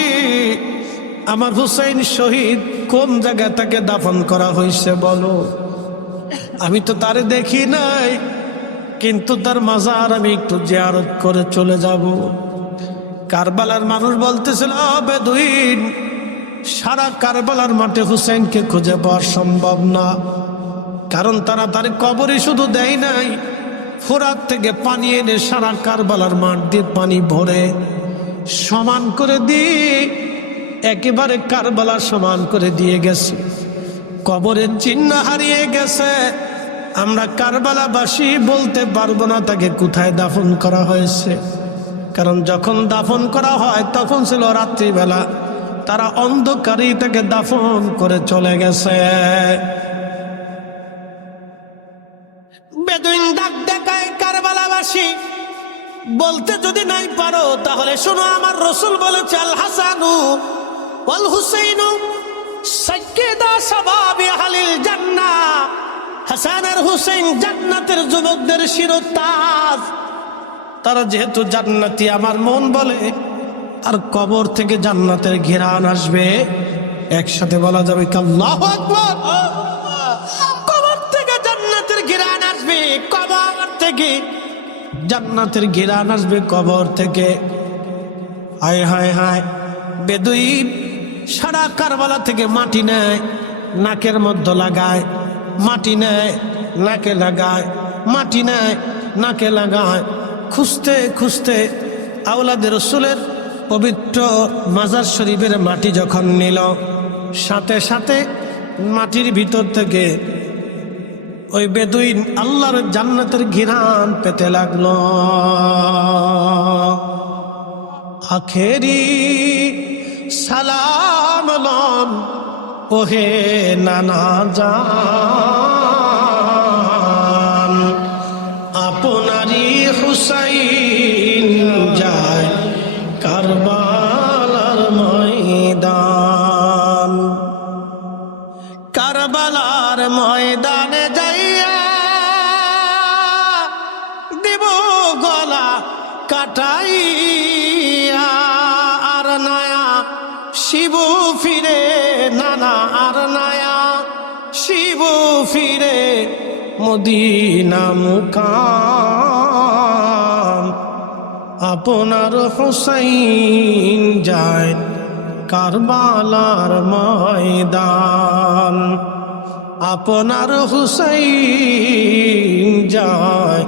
আমার হুসাইন শহীদ কোন জায়গা তাকে দাফন করা হয়েছে বলো। আমি তো তারে দেখি নাই, কিন্তু তার মাজার আমি একটু জিয়ারত করে চলে যাব। কারবালার মানুষ বলতেছিল, বেদুইন সারা কারবালার মাঠে হুসাইনকে খুঁজে পাওয়া সম্ভব না, কারণ তারা তার কবরে শুধু দেয় নাই, ফোরাত থেকে পানি এনে সারা কারবালার মাঠ দিয়ে পানি ভরে সমান করে দিয়ে একেবারে কারবালা সমান করে দিয়ে গেছে। কবরের চিহ্ন হারিয়ে গেছে, আমরা কারবালাবাসী বলতে পারবো না তাকে কোথায় দাফন করা হয়েছে, কারণ যখন দাফন করা হয় তখন ছিল রাত্রিবেলা, তারা অন্ধকারেই তাকে দাফন করে চলে গেছে। বেদুইন ডাক দেখায়, কারবালাবাসী বলতে যদি নাই পারো তাহলে শোনো, আমার রসুল বলেছে আল হাসানু ওয়াল হুসাইনু সাইয়্যিদা শাবাবি আহলিল জান্নাহ, হাসান আর হুসাইন জান্নাতের যুবকদের শিরোতাজ। তারা যেহেতু জান্নাতি, আমার মন বলে আর কবর থেকে জান্নাতের ঘেরান আসবে। একসাথে বলা যাবে কি আল্লাহু আকবার। কবর থেকে জান্নাতের ঘেরান আসবে, কবর থেকে জান্নাতের ঘিরান আসবে কবর থেকে। হায় হায় হায়, বেদুইন সারা কারবালা থেকে মাটি নেয়, নাকের মধ্যে লাগায়, মাটি নেয় নাকে লাগায়, মাটি নেয় নাকে লাগায়, খুঁজতে খুঁজতে আওলাদের রসুলের পবিত্র মাজার শরীফের মাটি যখন নিল, সাথে সাথে মাটির ভিতর থেকে ওই বেদুইন আল্লাহর জান্নাতের ঘিরান পেতে লাগলো। আখেরি সালাম লন ওহে নানা জান, আপনারি হুসাইন যায় কারবালার ময়দান। কারবালার ময়দানে যাইয়া দেব গলা কাটাইয়া, আর নয়া শিব ফিরে নানা, আর নয়া শিব ফিরে মদিনা মুকাম। আপনার হুসাইন যায় কারবালার ময়দান, আপনার হুসাইন যায়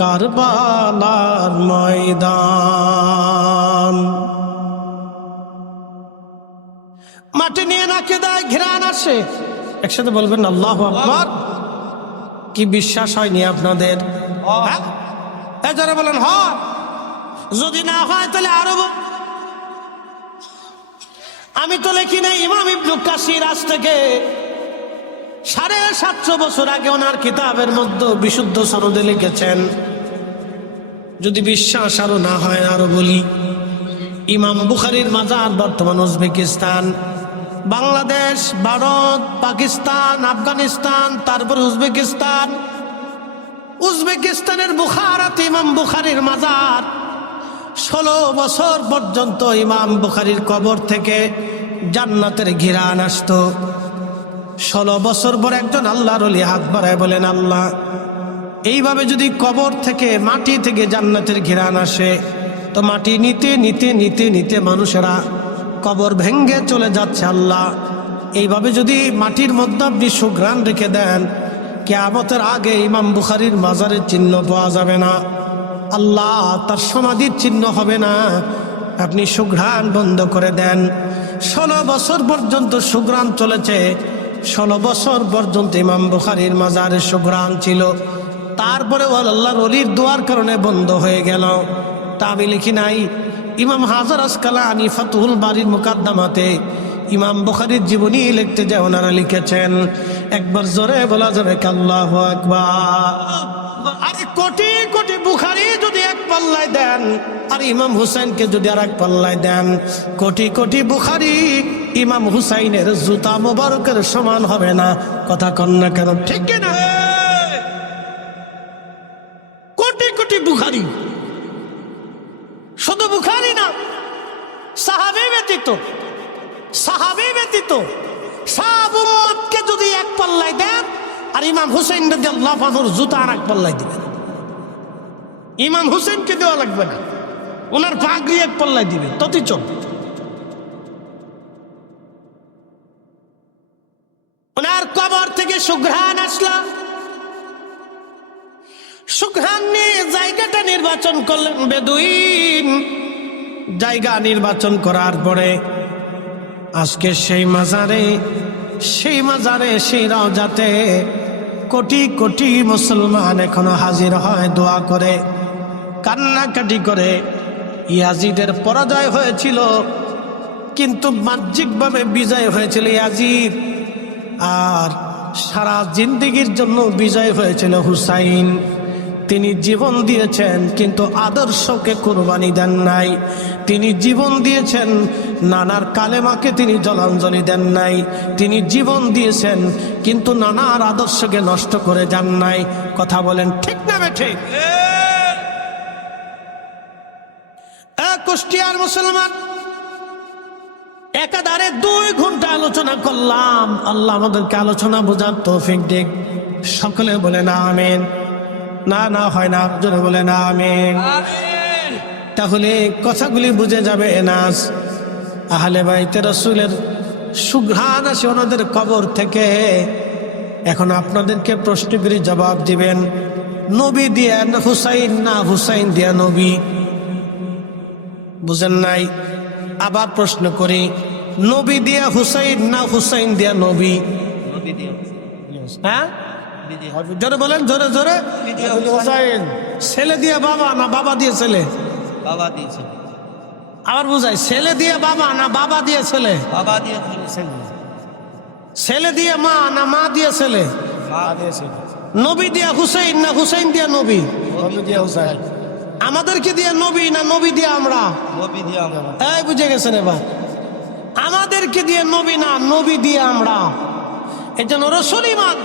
কারবালার ময়দান। মাটি নিয়ে নাকে দেয়, ঘিরান আসে। একসাথে বলবেন আল্লাহু আকবার। কি বিশ্বাস হয়নি আপনাদের? যারা বলেন হয়, যদি না হয় তাহলে আরো। আমি তো লিখি নাই, ইমাম ইবনে কাসির আজ থেকে 750 বছর আগে ওনার কিতাবের মধ্যে বিশুদ্ধ সনদে লিখেছেন। যদি বিশ্বাস আরো না হয় আরো বলি, ইমাম বুখারীর মাজার বর্তমান উজবেকিস্তান, বাংলাদেশ, ভারত, পাকিস্তান, আফগানিস্তান, তারপর উজবেকিস্তান। উজবেকিস্তানের বুখারাতে ইমাম বুখারীর মাজার। 16 বছর পর্যন্ত ইমাম বুখারীর কবর থেকে জান্নাতের ঘিরান আসতো। 16 বছর পর একজন আল্লাহর ওলি হাত বাড়ায় বলেন, আল্লাহ, এইভাবে যদি কবর থেকে, মাটি থেকে জান্নাতের ঘিরান আসে, তো মাটি নিতে নিতে নিতে নিতে মানুষেরা কবর ভেঙ্গে চলে যাচ্ছে। আল্লাহ, এইভাবে যদি মাটির মধ্যে আপনি সুঘ্রাণ রেখে দেন, কিয়ামতের আগে ইমাম বুখারীর মাজারের চিহ্ন পাওয়া যাবে না। আল্লাহ, তার সমাধির চিহ্ন হবে না। আপনি সুঘ্রাণ বন্ধ করে দেন। 16 বছর পর্যন্ত সুঘ্রাণ চলেছে। 16 বছর পর্যন্ত ইমাম বুখারীর মাজারের সুঘ্রাণ ছিল। তারপরে আল্লাহর ওলির দোয়ার কারণে বন্ধ হয়ে গেল। তা আমি লিখি নাই, ইমাম হাজার আসকালানি ফাতহুল বারীর মুকাদ্দামাতে ইমাম বুখারীর জীবনী লিখতে যায় ওনারা লিখেছেন। একবার জোরে বলা যাবে আল্লাহু আকবার। আরে কোটি কোটি বুখারী যদি এক পাল্লায় দেন, আর ইমাম হুসাইনকে যদি আর এক পাল্লায় দেন, কোটি কোটি বুখারী ইমাম হুসাইনের জুতা মোবারকের সমান হবে না। কথা কন না কেন? ঠিক না? কোটি কোটি বুখারী, শুধু বুখারী না, সাহাবী ব্যতীত, সাহাবী ব্যতীত সব উম্মতকে যদি এক পাল্লায় দেন, আর ইমাম হুসাইন রাদিয়াল্লাহু আনহুর জুতা আর এক পাল্লায় দিবেন। ইমাম হুসাইনকে দেওয়া লাগবে না, ওনার পাগড়ি এক পাল্লায় দিবে, ততই চল। ওনার কবর থেকে সুঘ্রাণ আসলা, সুঘ্রাণ নিয়ে জায়গাটা নির্বাচন করলেন বেদুইন। জায়গা নির্বাচন করার পরে আজকে সেই মাজারে, সেই রওজাতে কোটি কোটি মুসলমান এখনো হাজির হয়, দোয়া করে, কান্নাকাটি করে। ইয়াজিদের পরাজয় হয়েছিল, কিন্তু বাহ্যিকভাবে বিজয় হয়েছিল ইয়াজিদ, আর সারা জিন্দেগির জন্য বিজয় হয়েছিল হুসাইন। তিনি জীবন দিয়েছেন কিন্তু আদর্শকে কুরবানি দেন নাই। তিনি জীবন দিয়েছেন, নানার কালেমাকে তিনি জলাঞ্জলি দেন নাই। তিনি জীবন দিয়েছেন কিন্তু নানার আদর্শকে নষ্ট করে যান নাই। কথা বলেন ঠিক না বেঠে? কুষ্টিয়ার মুসলমান, একাধারে 2 ঘন্টা আলোচনা করলাম। আল্লাহ আমাদেরকে আলোচনা বোঝার তৌফিক দিক। সকলে বলেন আমিন। না না হয় না, জোরে বলে না আমিন। তাহলে কথাগুলি বুঝে যাবে নাস আহলে বাইতে রাসূলের সুঘ্রাণ আসে ওনাদের কবর থেকে। এখন আপনাদেরকে প্রশ্নগুলি জবাব দিবেন, নবী দিয়া হুসাইন না হুসাইন দিয়া নবী? বুঝেন নাই? আবার প্রশ্ন করি, নবী দিয়া হুসাইন না হুসাইন দিয়া নবী? হ্যাঁ জোরে বলেন, জোরে জোরে। হুসাইন। ছেলে দিয়ে বাবা না বাবা দিয়ে ছেলে? বাবা দিয়েছে, আবার বুঝাই, ছেলে দিয়ে বাবা না বাবা দিয়ে ছেলে? বাবা দিয়েছে, ছেলে দিয়ে মা না মা দিয়ে ছেলে? মা দিয়েছে, নবী দিয়া হুসাইন না হুসাইন দিয়া নবী? নবী দিয়ে হুসাইন, আমাদেরকে দিয়ে নবী না নবী দিয়ে আমরা? নবী দিয়ে আমরা। এই বুঝে গেছেন এবার? আমাদেরকে দিয়ে নবী না নবী দিয়ে আমরা। এই জন্য রসুল মান,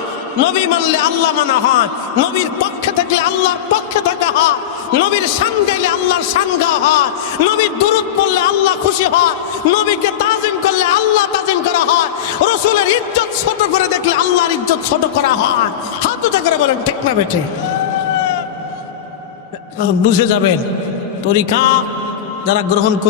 নবী মানলে আল্লাহ মানা হয়, নবীর পক্ষে থাকলে আল্লাহর পক্ষে থাকা হয়, নবীর শান গাইলে আল্লাহর শান গাওয়া হয়, নবীর দুরূদ পড়লে আল্লাহ খুশি হয়, নবীকে তাজিম করলে আল্লাহ তাজিম করা হয়, রসুলের ইজ্জত ছোট করে দেখলে আল্লাহর ইজ্জত ছোট করা হয়। হাত উঁচা করে বলেন ঠিক না বেঠে? বুঝে যাবেন তরিকা যারা গ্রহণ